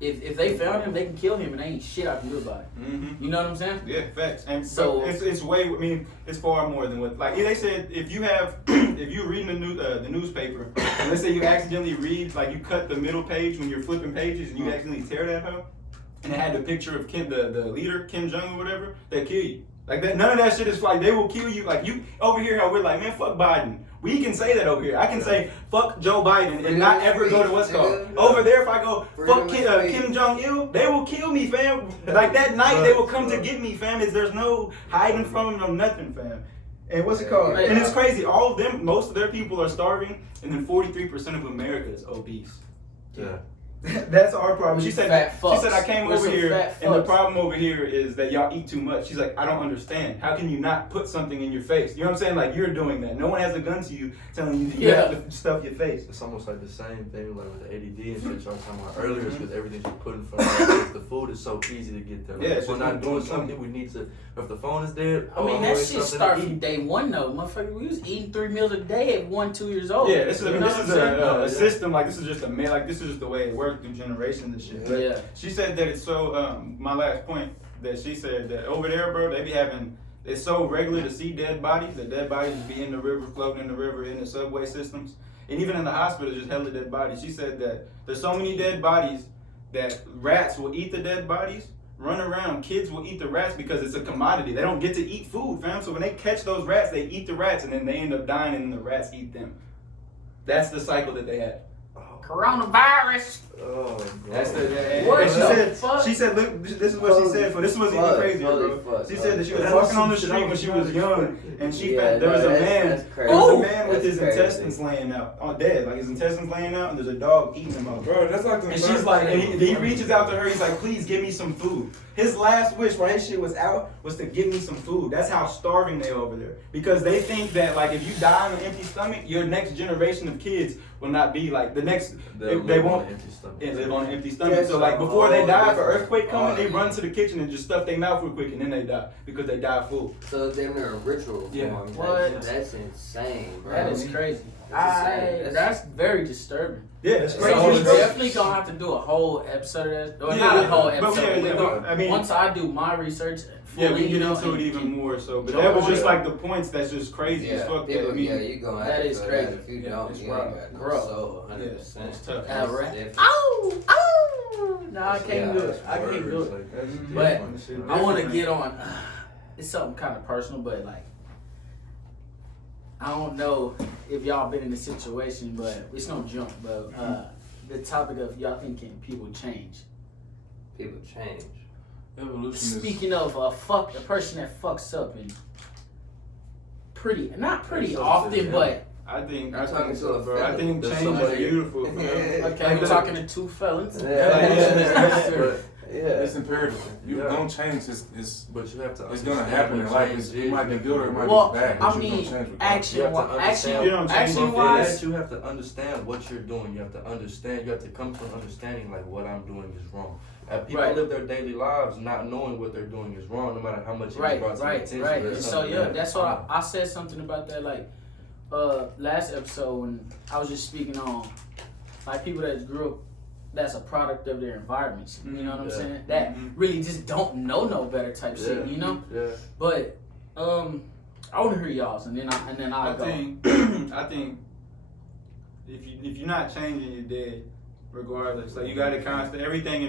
if they found him, they can kill him and ain't shit I can do about it. Mm-hmm. You know what I'm saying? Yeah, facts. And so it's way. I mean, it's far more than what. Like they said, if you're reading the newspaper, and let's say you accidentally read, like you cut the middle page when you're flipping pages, and you accidentally tear that up, and it had the picture of the leader Kim Jong or whatever, they kill you. Like that, none of that shit is like they will kill you. Like you over here, how we're like, man, fuck Biden. We can say that over here. I can say fuck Joe Biden and not ever go to what's called. Over there, if I go fuck Kim Jong-il, they will kill me, fam. Like that night, they will come to get me, fam. There's no hiding from them, no nothing, fam. And what's it called? And it's crazy. All of them, most of their people are starving, and then 43% of America is obese. Yeah. That's our problem. She said I came over here and the fucks. problem over here is that y'all eat too much. She's like, I don't understand. How can you not put something in your face? You know what I'm saying? Like you're doing that. No one has a gun to you telling you that you have to stuff your face. It's almost like the same thing like with the ADD and shit y'all talking about earlier is because everything's you're putting from the food is so easy to get there. Like, if we're not doing something, we need to. If the phone is there, I mean that shit started from day one though, motherfucker. We was eating 3 meals a day at 1-2 years old. Yeah, this is a system. Like this is just this is just the way it worked through generations. Yeah. She said that it's so. My last point that she said that over there, bro, they be having it's so regular to see dead bodies. The dead bodies just be in the river, floating in the river, in the subway systems, and even in the hospital, just hella dead bodies. She said that there's so many dead bodies that rats will eat the dead bodies. Run around, kids will eat the rats because it's a commodity. They don't get to eat food, fam. So when they catch those rats, they eat the rats, and then they end up dying, and then the rats eat them. That's the cycle that they had. Coronavirus. Oh, That's the. What And the fuck? she said, look, this is what she said. For this was even crazier, bro. She said that she was walking on the street when she was young, and she found there was a man. There was a man with his intestines laying out, dead. Like his intestines laying out, and there's a dog eating them up. Bro, that's like the. And she's like, and he reaches out to her. He's like, please give me some food. His last wish while his shit was out was to give me some food. That's how starving they over there. Because they think that like if you die on an empty stomach, your next generation of kids will not be like the next. They won't live on an empty stomach. Yes, so like before they die, for different. earthquake coming, they run to the kitchen and just stuff their mouth real quick, and then they die because they die full. So they're a ritual. Yeah. Form. What? That's insane, bro. That is crazy. That's That's very disturbing. Yeah, it's So crazy. we're definitely gonna have to do a whole episode of that. Or not a whole episode. But I mean, once I do my research fully, yeah, we get you know, into it and even more. So, but Jump that was on just it. like the points. That's just crazy as fuck. People, That, I mean, you gonna that have to is feel crazy. that. If you Yeah, don't, it's you rough. ain't got no Bro. soul. yeah, 100%. it's tough. Definitely. Oh, no, I can't do it. I can't do it. But I want to get on. It's something kind of personal, but like, I don't know if y'all been in this situation, but it's no jump. But the topic of y'all thinking people change. People change. Evolution is. Speaking of a person that fucks up and not pretty That's often, something, but I think You're talking to a bro. I think There's change is somebody- beautiful. Bro. okay, we're talking to two felons. Yeah. It's imperative. You Yeah. don't change. It's But you have to. it's gonna understand happen in what life. change It is. might be good or it might Well, be bad. I But you mean, don't change regardless. action, You have to understand. You don't change action no wise. You have to understand what you're doing. You have to understand. You have to come to an understanding like what I'm doing is wrong. People Right. live their daily lives not knowing what they're doing is wrong, no matter how much it's Right, brought to their right, attention. right. There's And so something yeah, that- that's why I said something about that like last episode when I was just speaking on like people that grew up that's a product of their environments. You know what I'm Yeah. saying? That really just don't know no better type Yeah. shit, you know? Yeah. But I want to hear y'all's and then I'll go. I think if you're not changing, you're dead. Regardless, like you got to constant everything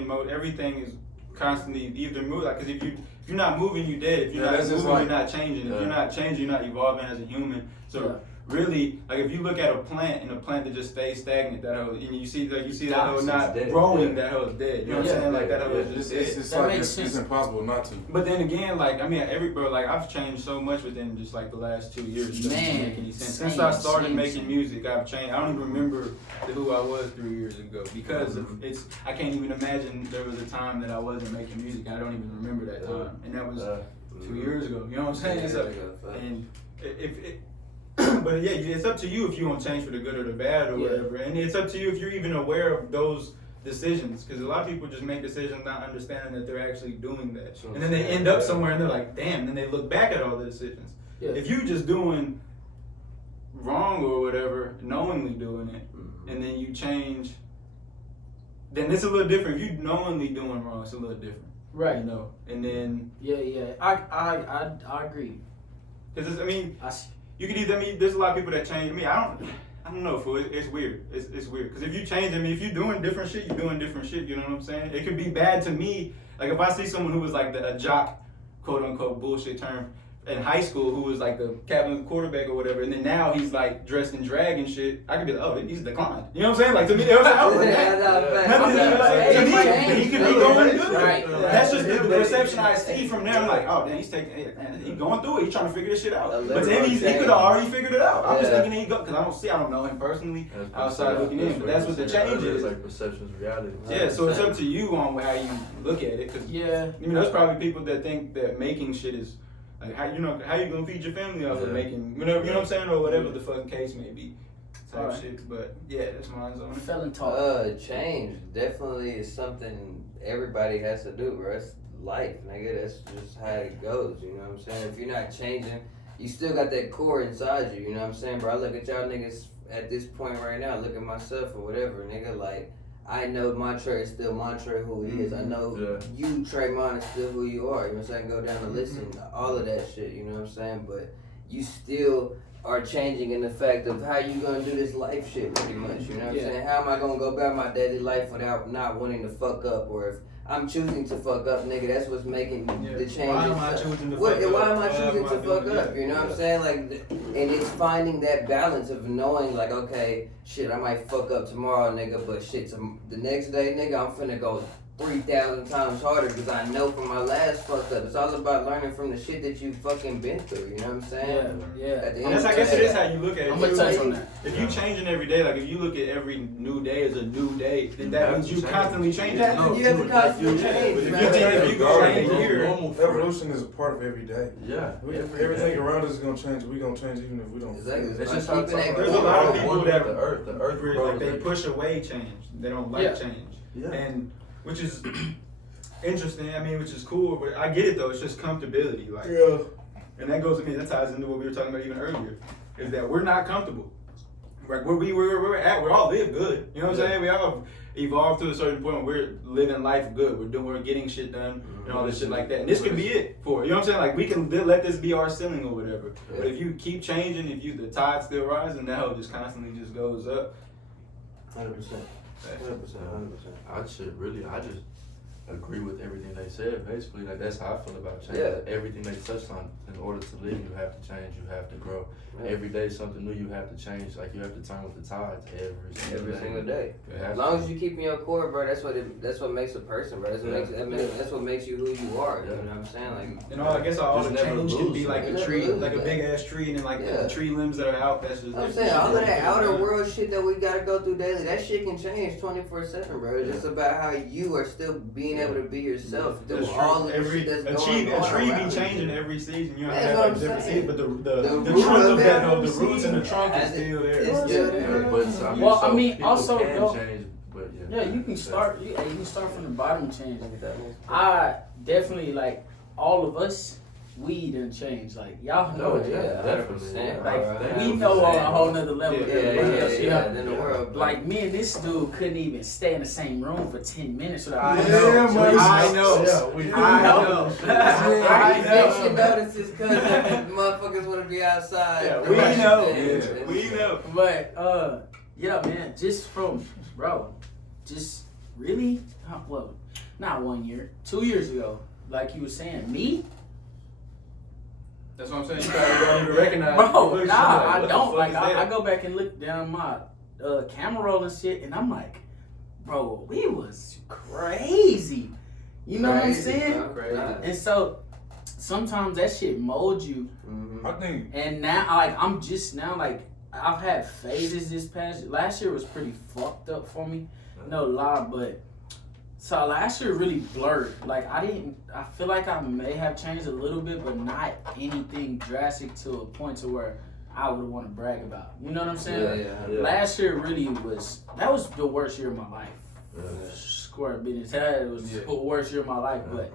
is constantly either move. Like, cause if you're not moving, you're dead. If you're not that's just moving, like- you're not changing. If you're not changing, you're not evolving as a human. So really, like if you look at a plant and a plant that just stays stagnant, that hoe, and you see that hoe It's not dead. growing, Yeah. that hoe is dead. You know what Yeah. I'm saying? Like that hoe Yeah. is just It's dead. That like makes it's sense. impossible not to. But then again, like I mean, like I've changed so much within just like the last 2 years. It doesn't Man, make any sense. same, Since I started same, making same. music, I've changed. I don't even remember who I was 3 years ago because I can't even imagine there was a time that I wasn't making music. I don't even remember that time, and that was 2 years ago. You know what I'm saying? So, and but yeah, it's up to you if you want to change for the good or the bad or whatever, and it's up to you if you're even aware of those decisions, because a lot of people just make decisions not understanding that they're actually doing that, and then they end up somewhere and they're like, damn, then they look back at all the decisions. Yeah. If you just doing wrong or whatever, knowingly doing it, and then you change, then it's a little different. If you knowingly doing wrong, it's a little different. Right. You know, and then Yeah. I agree. because I mean, I see. you could either there's a lot of people that change. I mean, I don't know, fool. It's weird. It's weird because if you change, I mean, if you're doing different shit, you're doing different shit. You know what I'm saying? It could be bad to me. Like if I see someone who was like a jock, quote unquote bullshit term, in high school who was like the captain quarterback or whatever, and then now he's like dressed in drag and shit, I could be like, oh, he's declined. You know what I'm saying? Like to me, it was like, oh, he could be going good. Right. That's just the perception I see from there. I'm like, oh, damn, he's going through it. He's trying to figure this shit out. But to him, he could have already figured it out. I'm just thinking he go because I don't know him personally outside looking in, but that's what the change is. Like perception's reality. Yeah, so it's up to you on how you look at it. Cause Yeah. I mean, there's probably people that think that making shit is like how you gonna feed your family off of making you know what I'm saying, or whatever the fucking case may be. Type Right. shit. But yeah, that's mine on it. Felon talk. Change definitely is something everybody has to do, bro. It's life, nigga. That's just how it goes. You know what I'm saying? If you're not changing, you still got that core inside you. You know what I'm saying, bro? I look at y'all niggas at this point right now. Look at myself or whatever, nigga. Like I know Montre is still Montre who he is. I know you, Trayvon, is still who you are. You know what I'm saying? Go down the list and all of that shit. You know what I'm saying? But you still are changing in the fact of how you gonna do this life shit pretty much. You know what I'm saying? How am I gonna go about my daily life without not wanting to fuck up? Or if I'm choosing to fuck up, nigga, that's what's making the change. Why am I choosing to fuck up? Why am I choosing to fuck up? You know what I'm saying? Like, and it's finding that balance of knowing, like, okay, shit, I might fuck up tomorrow, nigga, but shit, the next day, nigga, I'm finna go 3,000 times harder because I know from my last fuck up. It's all about learning from the shit that you fucking been through. You know what I'm saying? Yeah. And I guess it is how you look at it. I'm gonna touch on that. If you changing every day, like if you look at every new day as a new day, then that means you constantly change. You have to constantly change. If you go right here, evolution is a part of every day. Yeah. Everything around us is gonna change. We're gonna change even if we don't. Exactly. It's just how there's a lot of people that the earth like they push away change. They don't like change. Yeah. And which is interesting, I mean, which is cool, but I get it though, it's just comfortability. Like, and that goes to me, that ties into what we were talking about even earlier, is that we're not comfortable. Like where we're at, we all live good. You know what I'm saying? We all evolved to a certain point where we're living life good. We're getting shit done and all this shit like that. And this can be it for, you know what I'm saying? Like we can let this be our ceiling or whatever. But if you keep changing, if the tide still rising, that hoe just constantly just goes up. 100%. 100%. I just agree with everything they said. Basically, like that's how I feel about change. Everything they touched on. In order to live, you have to change. You have to grow. Every day, something new. You have to change. Like you have to turn with the tides every single day. As long as you keep in your core, bro, that's what makes a person, bro. That's what makes you who you are. You know what I'm saying? Like, I guess all the change can be like a tree, like a big ass tree, and then like the tree limbs that are out. That's just. I'm saying all of that outer world shit that we gotta go through daily. That shit can change 24/7, bro. It's just about how you are still being able to be yourself through all of the shit that's going on. A tree be changing every season. You know, have like different seasons, but the trunk of that, the roots and the trunk is still there. It's still there. But I mean, also though, change, but you can start. You can start from the bottom and change. I definitely like all of us. We done changed. Like y'all know it. Like we know on a whole nother level. In the world. Like me and this dude couldn't even stay in the same room for 10 minutes without. I know. She notices because motherfuckers want to be outside. Yeah, we know. But yeah, man, just really, well, not 1 year, 2 years ago, like you were saying, me. That's what I'm saying. You probably don't even recognize. Bro, nah, I don't. Like, I go back and look down my camera roll and shit, and I'm like, bro, we was crazy. You know what I'm saying? Crazy. And so sometimes that shit molds you. I think. And now, like, I'm just now, like, I've had phases this past year. Last year was pretty fucked up for me. No lie, but. So last year really blurred. Like I feel like I may have changed a little bit, but not anything drastic to a point to where I would want to brag about. You know what I'm saying? Yeah. Last year really was the worst year of my life. Square business. That was the worst year of my life. But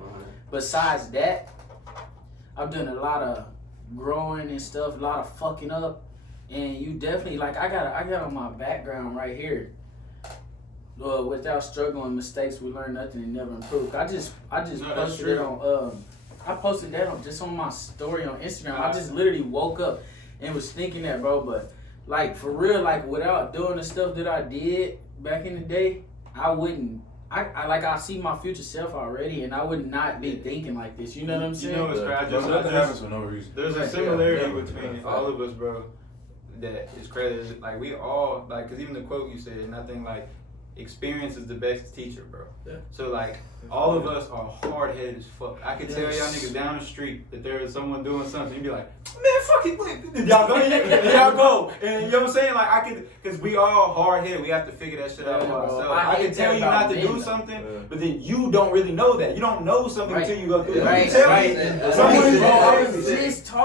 besides that, I've done a lot of growing and stuff, a lot of fucking up. And you definitely like I got on my background right here. Without struggling mistakes, we learn nothing and never improve. I just posted it on I posted that on my story on Instagram. I just literally woke up and was thinking that, bro. But like for real, like without doing the stuff that I did back in the day, I wouldn't. I see my future self already, and I would not be thinking like this. You know what I'm saying? You know what's crazy? Nothing happens for no reason. There's a similarity between all of us, bro. That is crazy. Like we all like, cause even the quote you said, nothing like. Experience is the best teacher, bro. Yeah. So like, all of us are hard-headed as fuck. I could tell y'all niggas down the street that there is someone doing something. You'd be like, man, fuck it, y'all go, y'all go. And you know what I'm saying? Like I could, cause we all hard-headed. We have to figure that shit out for ourselves. I can tell you not to do something, but then you don't really know that. You don't know something until you go through it.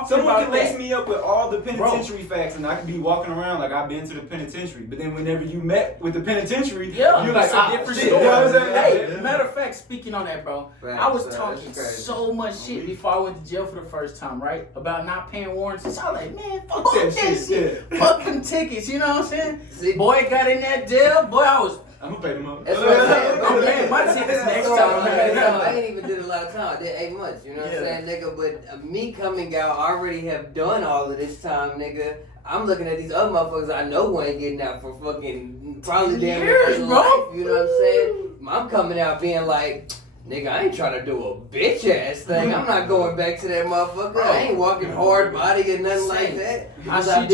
Someone can lace me up with all the penitentiary facts, and I could be walking around like I've been to the penitentiary. But then whenever you met with the penitentiary, you're like, a different story. You know what I'm saying? Hey, matter of fact, speaking on that, bro, I was talking so much shit before I went to jail for the first time, right? About not paying warrants. And so I was like, man, fuck that shit. Fuck them tickets, you know what I'm saying? Boy got in that jail, boy, I was I'm gonna pay them up. That's what I'm saying. I'm paying my tickets next time. I ain't even did a lot of time. I did 8 months. You know what I'm saying, nigga? But me coming out, I already have done all of this time, nigga. I'm looking at these other motherfuckers I know who ain't getting out for fucking probably damn years, near bro. life. You know what I'm saying? I'm coming out being like, nigga, I ain't trying to do a bitch ass thing. I'm not going back to that motherfucker. I ain't walking hard body or nothing like that. Because I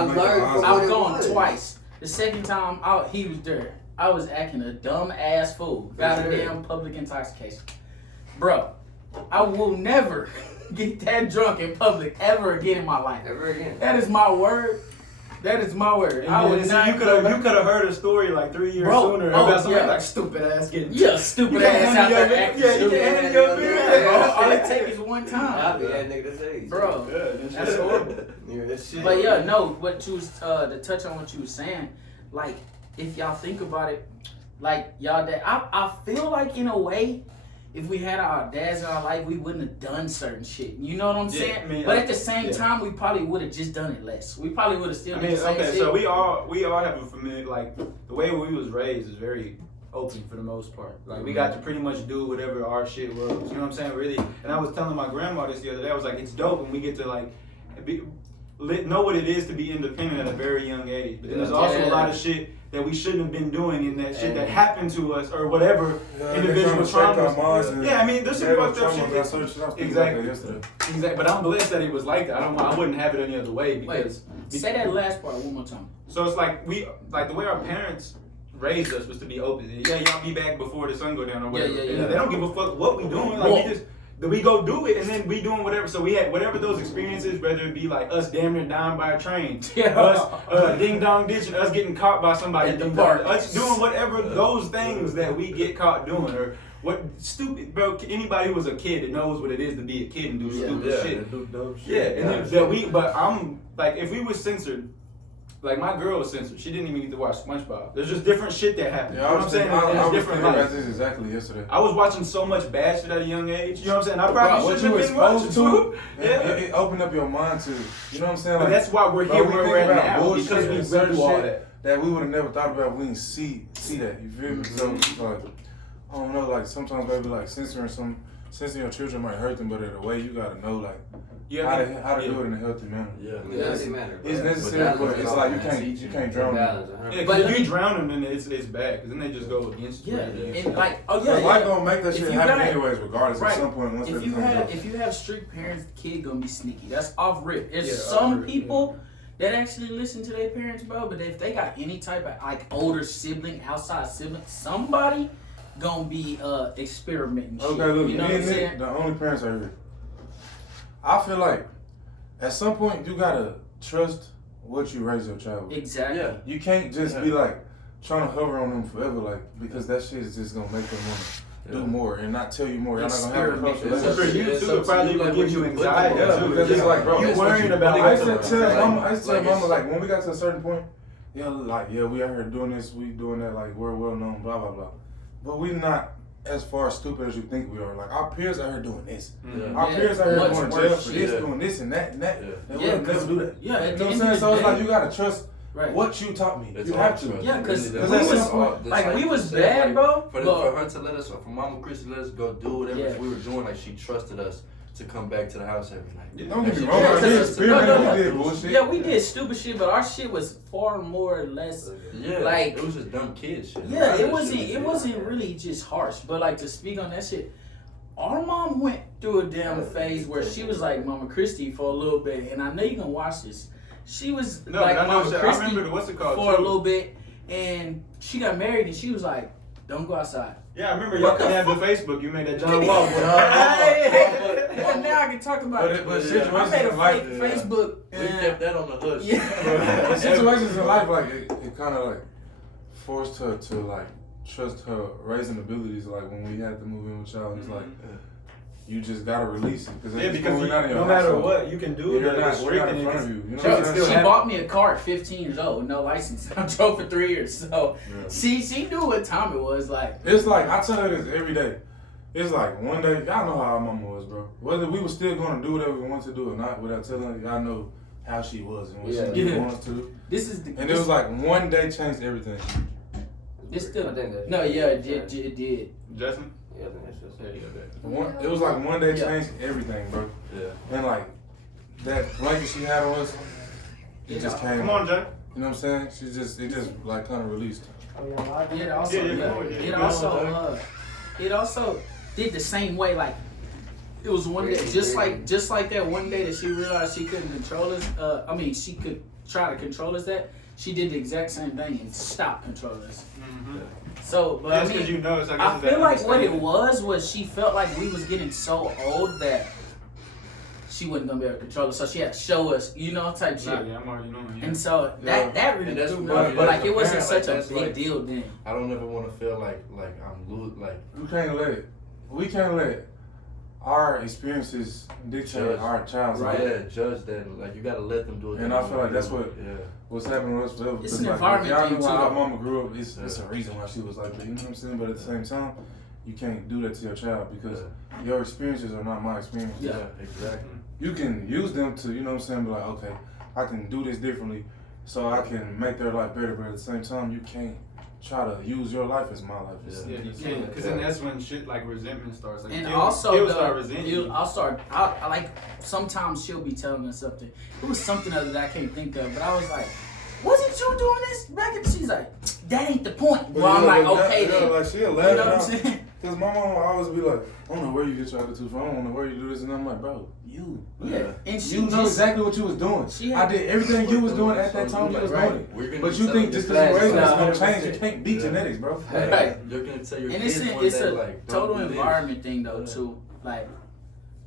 learned from I've gone twice. The second time he was there, I was acting a dumb ass fool. Got a damn public intoxication. Bro, I will never get that drunk in public ever again in my life. Ever again. That is my word. That is my word. I would not. You could have heard a story like 3 years sooner about something like stupid ass getting. Yeah, stupid ass out there acting. Yeah, you can handle your beer. All it takes is one time. I'll be that nigga to say. Bro, That's horrible. Yeah, that shit. but yeah, no. What you was to touch on what you was saying, like if y'all think about it, like y'all dad, I feel like in a way, if we had our dads in our life, we wouldn't have done certain shit. You know what I'm saying? I mean, but at the same time, we probably would have just done it less. We probably would have still done the same shit. So we all have a familiar, like the way we was raised is very open for the most part. Like we got to pretty much do whatever our shit was. You know what I'm saying? Really. And I was telling my grandma this the other day. I was like, it's dope when we get to like know what it is to be independent at a very young age. But then there's also a lot of shit that we shouldn't have been doing and that shit that happened to us or whatever individual traumas. Yeah, I mean, there's some fucked up shit. Exactly. Exactly. But I'm blessed that it was like that. I wouldn't have it any other way because. Say that last part one more time. So it's like the way our parents raised us was to be open. Yeah, y'all be back before the sun go down or whatever. Yeah. They don't give a fuck what we doing. Like we go do it and then we doing whatever. So we had whatever those experiences, whether it be like us damn near dying by a train, us ding dong ditching, us getting caught by somebody at the park, us doing whatever those things that we get caught doing or what stupid bro. Anybody who was a kid that knows what it is to be a kid and do stupid shit. And do dumb shit. Yeah, and then but I'm like if we was censored. Like my girl was censored. She didn't even get to watch SpongeBob. There's just different shit that happened. Yeah, you know what I'm saying? I was thinking about this exactly yesterday. I was watching so much bad shit at a young age. You know what I'm saying? I probably shouldn't have been watching too. It opened up your mind to, you know what I'm saying? But that's why we're here where we're at now because we certain do all shit that we would have never thought about. We didn't see that. You feel me? So like, I don't know. Like sometimes maybe like censoring your children might hurt them, but in a way you gotta know like. How to do it in a healthy manner. It's necessary, but it's like you can't drown them. Yeah, but if you drown them, then it's bad, because then they just go against you. And like, life gonna make that shit happen anyways, regardless. At some point, once if you have strict parents, the kid gonna be sneaky. That's off rip. There's some people that actually listen to their parents, bro. But if they got any type of like older sibling, outside sibling, somebody gonna be experimenting. Okay, shit. look, you know what I'm saying? The only parents are here. I feel like at some point you gotta trust what you raise your child with. Exactly. Yeah. You can't just be like trying to hover on them forever, like because that shit is just gonna make them want to do more and not tell you more. You're not gonna have a close relationship. For you too, it probably will give you anxiety. Because it's like, bro, you worrying about. I used to tell mama like when we got to a certain point, we out here doing this, we doing that, like we're well known, blah blah blah. But we not as far stupid as you think we are. Like our peers out here doing this. Our peers out here going to jail for this, doing this and that and that. They would never do that. Yeah, you know what I'm saying? So it's like you gotta trust what you taught me. You have to. Yeah, because we was bad, bro. For her to let us, for Mama Chrissy let us go do whatever we were doing, like she trusted us to come back to the house every night. Don't get me wrong. We did bullshit. Yeah, we did stupid shit, but our shit was far more or less like it was just dumb kid shit. Yeah, it wasn't really just harsh. But like to speak on that shit, our mom went through a damn phase where she was like Mama Christie for a little bit, and I know you can watch this. She was like Mama Christie for a little bit, and she got married, and she was like, "Don't go outside." Yeah, I remember y'all have the Facebook. You made that John Wall. Well, now I can talk about it. But I made a fake Facebook. We kept that on the hush. But situations in life, like it kind of like forced her to like trust her raising abilities. Like when we had to move in with y'all, it's like you just gotta release it because no matter what you can do, we're not in front of you. You know she bought me a car at 15 years old with no license. I drove for 3 years, so she knew what time it was. Like it's like I tell her this every day. It's like one day, y'all know how our mama was, bro. Whether we were still gonna do whatever we wanted to do or not, without telling her, y'all know how she was and what she didn't want us to do. And it was like one day changed everything. It's still. I think that's it did. Justin? Yeah, I think that's just It was like one day changed everything, bro. Yeah. And like that blanket she had on us, it just came. Come on, Jay. You know what I'm saying? It just like kind of released. It also did the same way. Like it was one day, just like that one day that she realized she couldn't control us. She could try to control us. That she did the exact same thing and stopped controlling us. Mm-hmm. So, but that's because you know. So I feel like what it was she felt like we was getting so old that she wasn't gonna be able to control us, so she had to show us, type shit. Yeah, I'm already knowing. And so that really threw me off. But like it wasn't such a big deal then. I don't ever want to feel like I'm like. We can't let our experiences dictate our child's life. Yeah, judge that. Like you gotta let them do it. And I feel like that's what's happening with us. It's an like, environment y'all thing knew too. how our mama grew up. It's a reason why she was like that. You know what I'm saying? But at the same time, you can't do that to your child because your experiences are not my experiences. Yeah, exactly. You can use them to, you know what I'm saying, be like, okay, I can do this differently so I can make their life better, but at the same time, you can't try to use your life as my life. Yeah, you can't, because then that's when shit like resentment starts. Like, and he'll start resenting. I like, sometimes she'll be telling us something. It was something other that I can't think of, but I was like, wasn't you doing this back in? She's like, that ain't the point. Well, I'm like, okay then. Like, she'll laugh. You know what I'm saying? Because my mom will always be like, I don't know where you get your attitude from. I don't know where you do this. And I'm like, bro, you. Yeah. And she you know exactly what you was doing. I did everything you was doing at that time you was doing it. But you think just because you're raised it's going to change. It can't be genetics, bro. Right. You're going to tell your and kids it's a like, total environment thing, though, too. Like,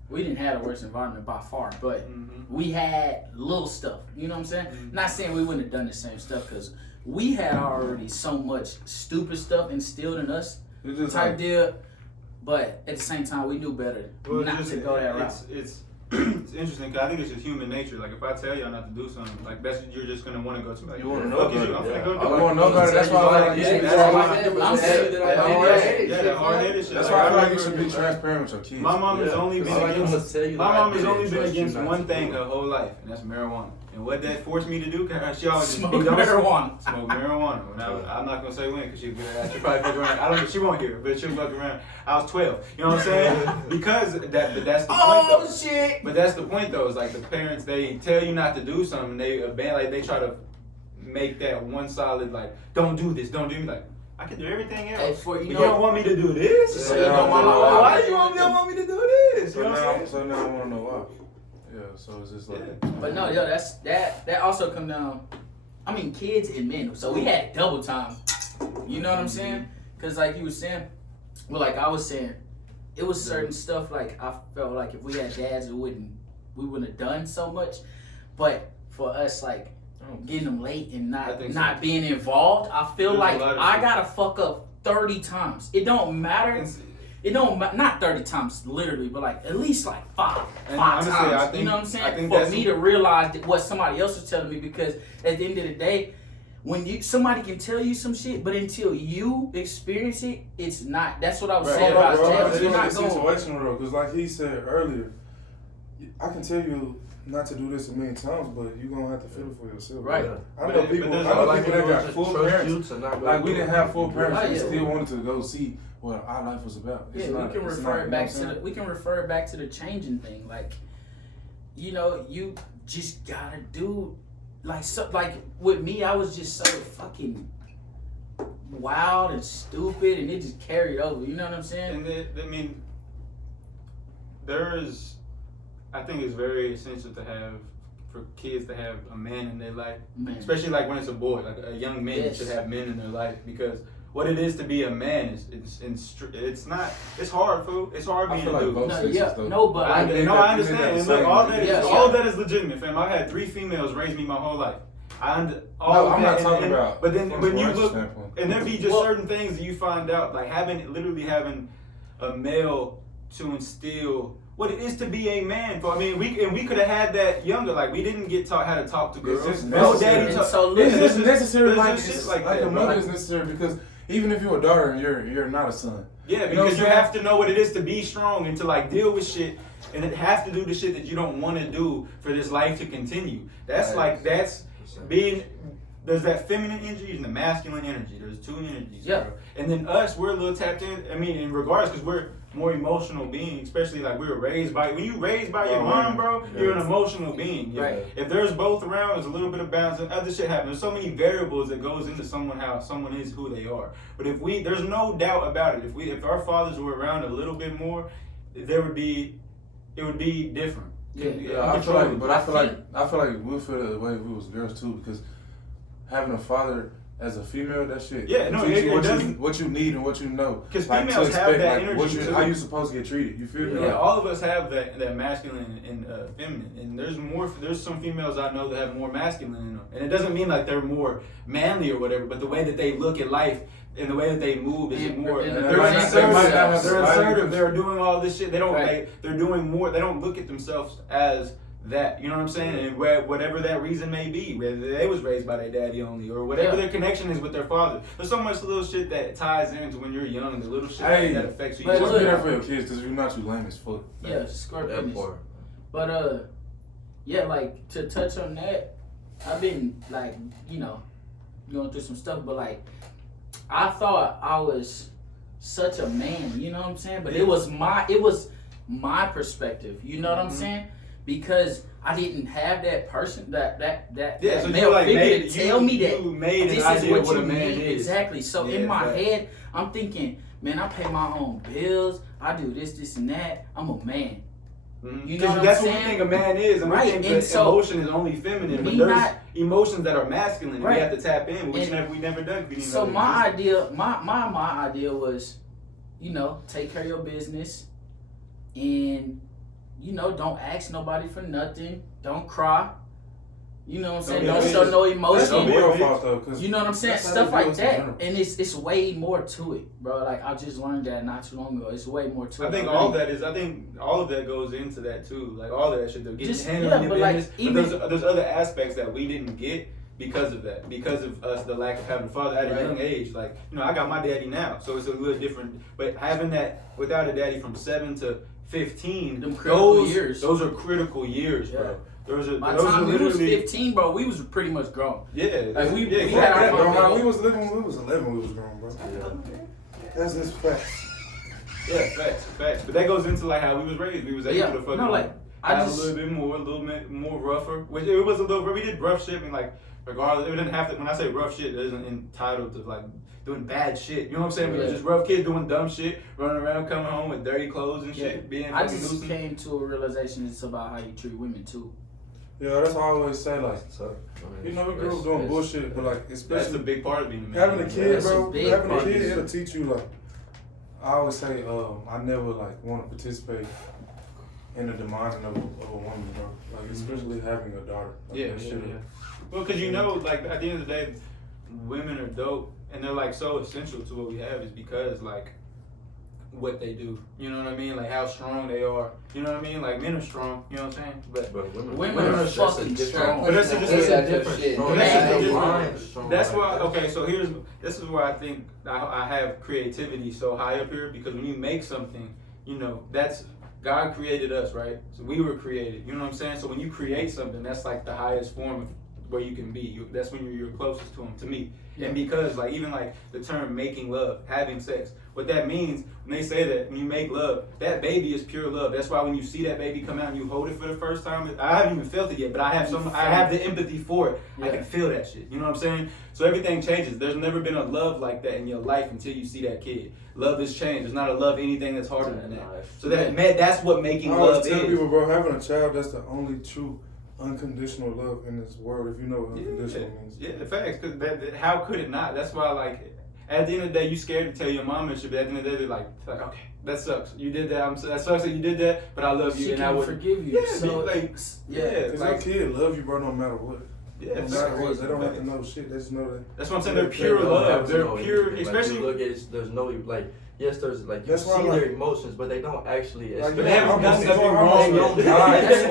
we didn't have the worst environment by far, but we had little stuff. You know what I'm saying? Not saying we wouldn't have done the same stuff, because we had already so much stupid stuff instilled in us type deal. But at the same time, we knew better not to go that route. It's interesting because I think it's just human nature. Like if I tell y'all not to do something, like that's you're just gonna want to go to. Like you want to know about it. I'm gonna go do it. I want to know about it. That's why I feel like you should be hard-headed shit. That's why I feel like you should be transparent with your kids. My mom has only been against like, one thing her whole life, and that's marijuana. And what that forced me to do, she always smoke marijuana. Smoke marijuana. When I'm not gonna say when, because she'll probably fuck around. I don't know. She won't hear it, but she'll fuck around. I was 12. You know what I'm saying? Because but that's the point. Though. Shit! But that's the point, though. Is like the parents, they tell you not to do something. They they try to make that one solid like, don't do this, don't do me like. I can do everything else. Hey, you don't want me to do this? So why do you want me to do this? You know what I'm saying? So now I want to know why. Yeah, so it's just like. But no, that also come down. I mean, kids and men. So we had double time. You know what I'm saying? Because like you were saying, well, like I was saying, it was certain stuff like I felt like if we had dads, we wouldn't have done so much. But for us, like getting them late and not being involved, I feel like I gotta fuck up 30 times. It don't matter. It don't not 30 times literally, but like at least like five times. You know what I'm saying? For me to realize what somebody else was telling me, because at the end of the day, when somebody can tell you some shit, but until you experience it, it's not. That's what I was saying about jail. You're not going. Situational though, because like he said earlier, I can tell you not to do this a million times, but you're gonna have to feel it for yourself. Right. I know people that got full parents. Like we didn't have full parents, and still wanted to go see what our life was about. We can refer it back to the changing thing. Like, you just gotta do like with me, I was just so fucking wild and stupid, and it just carried over. You know what I'm saying? And I think it's very essential for kids to have a man in their life, especially like when it's a boy. Like a young man should have men in their life, because what it is to be a man is it's hard, fool. It's hard being a dude. I understand. And look, all that is legitimate, fam. I've had 3 females raise me my whole life. I'm not talking about. But then when you look, and there be just certain things that you find out, like having a male to instill what it is to be a man. I mean, we could have had that younger. Like we didn't get taught how to talk to girls. No daddy taught. It's just necessary. Like a mother is necessary, because even if you're a daughter and you're not a son. Yeah, because you have to know what it is to be strong and to like deal with shit, and it have to do the shit that you don't want to do for this life to continue. That's being there's that feminine energy and the masculine energy. There's two energies, yeah. bro. And then us, we're a little tapped in. I mean, in regards, because we're more emotional beings, especially like we were raised by. When you raised by your mom, bro, you're an emotional being. Right. If there's both around, there's a little bit of balance, and other shit happens. There's so many variables that goes into how someone is who they are. But there's no doubt about it. If our fathers were around a little bit more, it would be different. Yeah, I feel like we'll feel the way if we was girls too, because having a father as a female, that shit. Yeah, no, what you need and what you know. Because like, females have that energy too. How you supposed to get treated? You feel me? Yeah, all of us have that masculine and feminine, and there's some females I know that have more masculine in them, and it doesn't mean like they're more manly or whatever, but the way that they look at life and the way that they move is more. They're assertive. They're doing all this shit. They don't. They're doing more. They don't look at themselves as that, you know what I'm saying? And whatever that reason may be, whether they was raised by their daddy only or whatever their connection is with their father. There's so much little shit that ties into when you're young, the little shit that affects you. But just be there for your kids, because you're not too lame as fuck. Yeah, scorpions. But yeah, like to touch on that, I've been like, you know, going through some stuff, but like I thought I was such a man, you know what I'm saying? But it was my perspective, you know what I'm saying? Because I didn't have that person, that so male like figure to tell me that this is what you a man need. is. Exactly. So in my head, I'm thinking, man, I pay my own bills. I do this, and that. I'm a man. Mm-hmm. You know what that's I'm saying? what we think a man is, and we think that emotion is only feminine. But there's emotions that are masculine, and we have to tap in, which we never done. So my idea was, you know, take care of your business, and you know, don't ask nobody for nothing. Don't cry. You know what I'm saying? Don't show no emotion. You know what I'm saying? Stuff like that. And it's way more to it, bro. Like I just learned that not too long ago. It's way more to it. I think all of that goes into that too. Like all of that shit. Handling your business. But there's other aspects that we didn't get because of that. Because of us, the lack of having a father at a young age. Like, you know, I got my daddy now, so it's a little different. But having that without a daddy from 7 to 15, those are critical years, bro. By the time we was 15, bro, we was pretty much grown. Yeah, like we had our bro, we was living when we was 11, we was grown, bro. Yeah. That's just facts. Yeah, facts. But that goes into like how we was raised. We was able to fucking have a little bit more rougher. Which it was a little. We did rough shit, and like regardless, it didn't have to. When I say rough shit, it isn't entitled to like doing bad shit. You know what I'm saying? But it's just rough kids doing dumb shit, running around, coming home with dirty clothes and shit. I just came to a realization it's about how you treat women too. Yeah, that's what I always say. Like, you know, we grew up doing bullshit, but like, especially that's a big part of being a man. Having a kid, bro. Having a kid, it'll teach you. Like, I always say, I never like want to participate in the demanding of a woman, bro. Like, especially having a daughter. Like, Well, because you know, like at the end of the day, women are dope, and they're like so essential to what we have is because like what they do. You know what I mean? Like how strong they are. You know what I mean? Like men are strong. You know what I'm saying? But women are fucking strong. But that's a different shit. That's why. Okay, so this is why I think I have creativity so high up here, because when you make something, you know, that's God created us, right? So we were created. You know what I'm saying? So when you create something, that's like the highest form of where you can be. That's when you're closest to him, to me. And because like even like the term making love, having sex, what that means when they say that when you make love, that baby is pure love. That's why when you see that baby come out and you hold it for the first time, I haven't even felt it yet, but I have the empathy for it. I can feel that shit. You know what I'm saying? So everything changes. There's never been a love like that in your life until you see that kid. Love has changed. There's not a love anything that's harder than that. So that's what making love is. I always tell people, bro, having a child, that's the only true unconditional love in this world, if you know what unconditional means. Yeah, facts. Because how could it not? That's why, like, at the end of the day, you scared to tell your mom and shit. But at the end of the day, they're like, okay, that sucks. You did that. That sucks that you did that. But I love you, and I would forgive you. Yeah, so like, because like, your kid love you, bro, no matter what. Yeah, no matter what. They don't have to know shit. They just know that. That's what I'm saying. They're pure love. They're pure, especially. Like, you look at it, there's no like. Yes, there's like you see their emotions, but they don't actually. Like, they haven't done nothing wrong. That's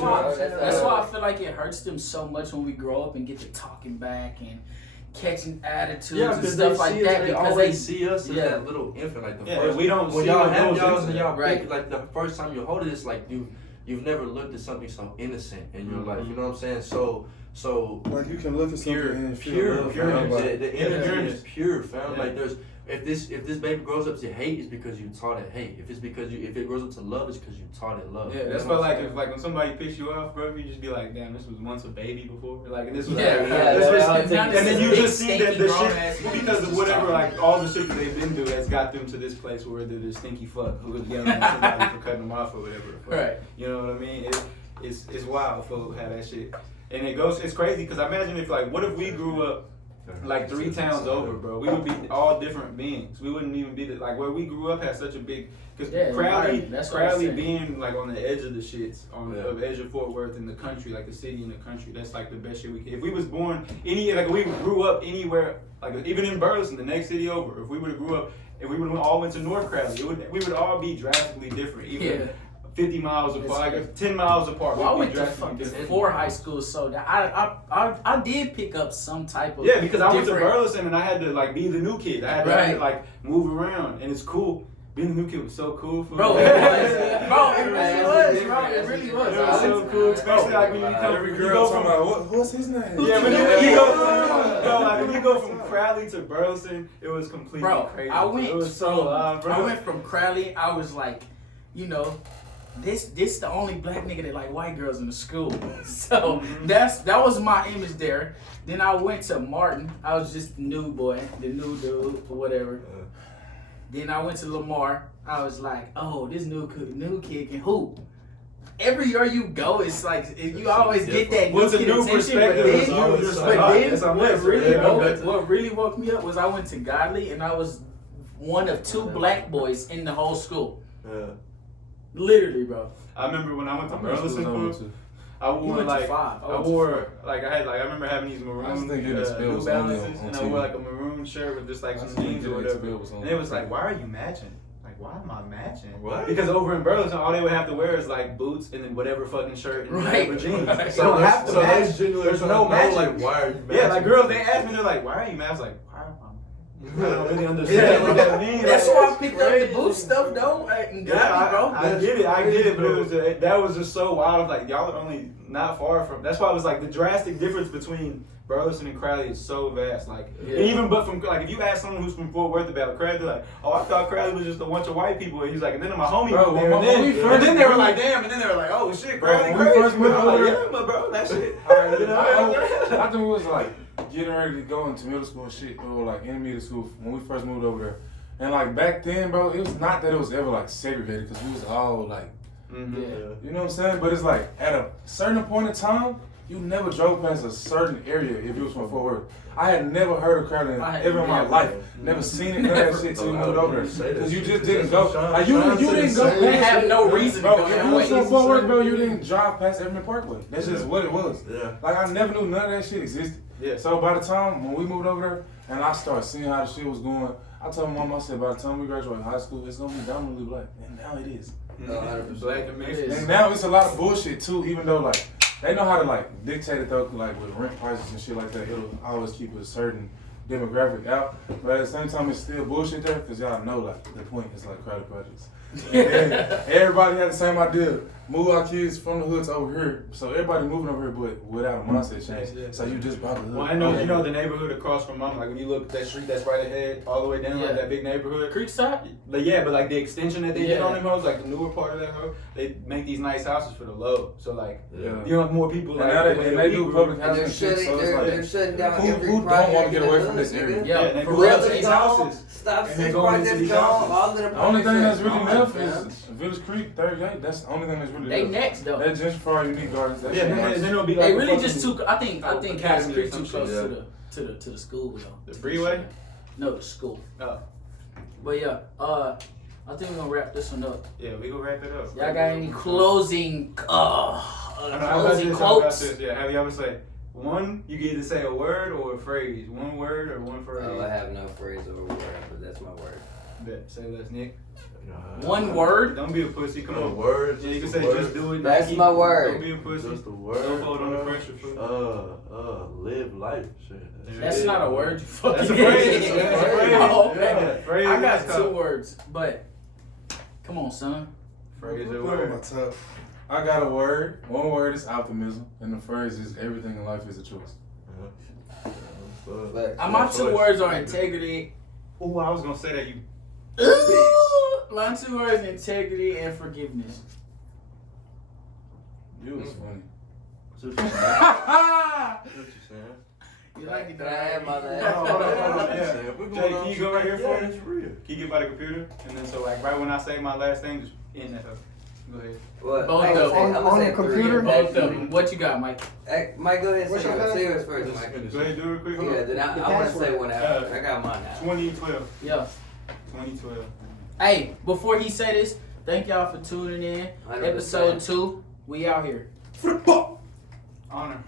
why I feel like it hurts them so much when we grow up and get to talking back and catching attitudes and stuff like that. They always see us as that little infant, like the first. We don't. When y'all have y'all and y'all break, like the first time you hold it, it's like you you've never looked at something so innocent in your life. You know what I'm saying? So like you can look at something and feel pure. love, The energy Yeah. is pure, fam. Yeah. Like if this baby grows up to hate, it's because you taught it hate. If it grows up to love, it's because you taught it love. Yeah, that's why if when somebody picks you off, bro, you just be like, damn, this was once a baby before. Like, and this was and then you just see that the shit shit because of whatever, like all the shit that they've been through has got them to this place where they're the stinky fuck who was yelling at somebody for cutting them off or whatever. Right. You know what I mean? It's wild for how that shit. And it's crazy because I imagine what if we grew up like 3 towns over, bro? We would be all different beings. We wouldn't even be where we grew up had such a big, because Crowley being like on the edge of the shits, the edge of Fort Worth in the country, like the city in the country. That's like the best shit we could. If we was born we grew up anywhere, like even in Burleson, the next city over. If we would have grew up, if we would have all went to North Crowley, we would all be drastically different. Even 50 miles apart, like 10 miles apart. Well, I went to fucking 4 high schools, so I did pick up some type of because I went to Burleson and I had to like be the new kid. I had to like move around, and it's cool. Being the new kid was so cool for bro. me. It really was, bro. It really was. It was so cool, especially like when you come. Every girl talking about what's his name? Yeah, when you go from Crowley to Burleson, it was completely crazy. I went from from Crowley. I was like, this the only black nigga that like white girls in the school. So that was my image there. Then I went to Martin. I was just the new boy, the new dude or whatever. Then I went to Lamar. I was like, oh, this new kid can hoop. Every year you go, it's like you always get that new kid attention. What really woke me up was I went to Godly and I was one of 2 black boys in the whole school. Literally, bro. I remember when I went to Burleson, I wore I remember having these maroon New Balances, and I wore like a maroon shirt with just like some jeans or whatever. And it was like, why are you matching? Like, why am I matching? What? Because over in Burleson, all they would have to wear is like boots and then whatever fucking shirt and whatever jeans. Right. So don't have to match. There's no matching. Like, why are you matching? Yeah, like girls, they ask me, they're like, why are you matching? Like, why am I? I don't really understand what that means. That's why I picked up the boot stuff though. Bro. I get it, but that was just so wild. Like, y'all are only not far from. That's why it was like the drastic difference between Burleson and Crowley is so vast. Like, if you ask someone who's from Fort Worth about Crowley, they're like, oh, I thought Crowley was just a bunch of white people. And he's like, and then my homie went there, and then they were like, damn, and then they were like, oh shit, Crowley. When we first went over there, yeah, bro, that shit. I think it was like getting ready to go into middle school and shit, or like in middle school when we first moved over there. And like back then, bro, it was not that it was ever like segregated because we was all like, you know what I'm saying? But it's like at a certain point in time, you never drove past a certain area if you was from Fort Worth. I had never heard of Crowley ever in my life. Never seen it, none of that shit till we moved over there. Because you just didn't go. Like you didn't go past. You have no reason to bro, go if that you was way. from Fort Worth, bro, you didn't drive past Everman Parkway. That's just what it was. Yeah. Like I never knew none of that shit existed. Yeah. So by the time when we moved over there and I started seeing how the shit was going, I told my mom, I said, by the time we graduate high school, it's gonna be dominantly black. And now it is. 100%. Black and mixed. And now it's a lot of bullshit too, even though like they know how to like dictate it though, like with rent prices and shit like that. It'll always keep a certain demographic out, but at the same time, it's still bullshit there because y'all know like the point is like crowded projects. And everybody had the same idea. Move our kids from the hoods over here, so everybody moving over here, but without a mindset change. Yeah. So you just bought the hood. Well, I know you know the neighborhood across from mine. Like when you look at that street that's right ahead, all the way down like that big neighborhood. Creekside? But yeah, but like the extension that they did on them hoes, like the newer part of that hoe, they make these nice houses for the low. So like, you know, more people like. And now they do public And housing shit, so it's like they're shutting down every who don't project want to get away in from the this hood, area? nigga. Yeah, and for they real. go to these houses. Stop And they six go into projects these gone. houses. All of the The only thing that's really left man. is Village Creek, 38. That's the only thing that's really They left. next though. That gentrified unique gardens. That Yeah, shit and nice. then it'll be like They a really fucking- just too. I think Academy Cass or Creek some too close shit. to the school though. The freeway? No, the school. Oh, But yeah, I think we're gonna wrap this one up. yeah, we gonna wrap it up. Y'all got any closing Closing quotes? Yeah, have you ever say one? You can either say a word or a phrase. One word or one phrase. Oh, I have no phrase or word, but that's my word. Bet. Say less, Nick. One word? Don't be a pussy. Come on. Word. Yeah, you can say just do it. That's Nike. my word. Don't be a pussy. Just the word. Don't hold on the pressure. Fool. Live life. Shit. That's not a word. You fucking That's a phrase. idiot. That's a phrase. Oh, okay. Yeah, phrase I got is two tough. words, but come on, son. Phrase Put or it on my word. top. I got a word. One word is optimism, and the phrase is everything in life is a choice. My 2 words are integrity. Oh, I was gonna say that you. My 2 words: integrity and forgiveness. You was funny. That's what you saying. You like it? Can I have my last? Jay, can you go right here for me? It's real. Can you get by the computer? And then so like right when I say my last name, just end that up. Go ahead. What? Both of them. I'm On gonna the say computer? Both of them. What you got, Mike? Hey, Mike, go ahead and What's say your yours first, Just Mike. finish Go ahead, do it quick. Yeah, then I'm gonna say one after. I got mine now. 2012. Yeah. 2012. Hey, before he say this, thank y'all for tuning in. 100%. Episode 2. We out here. Honor.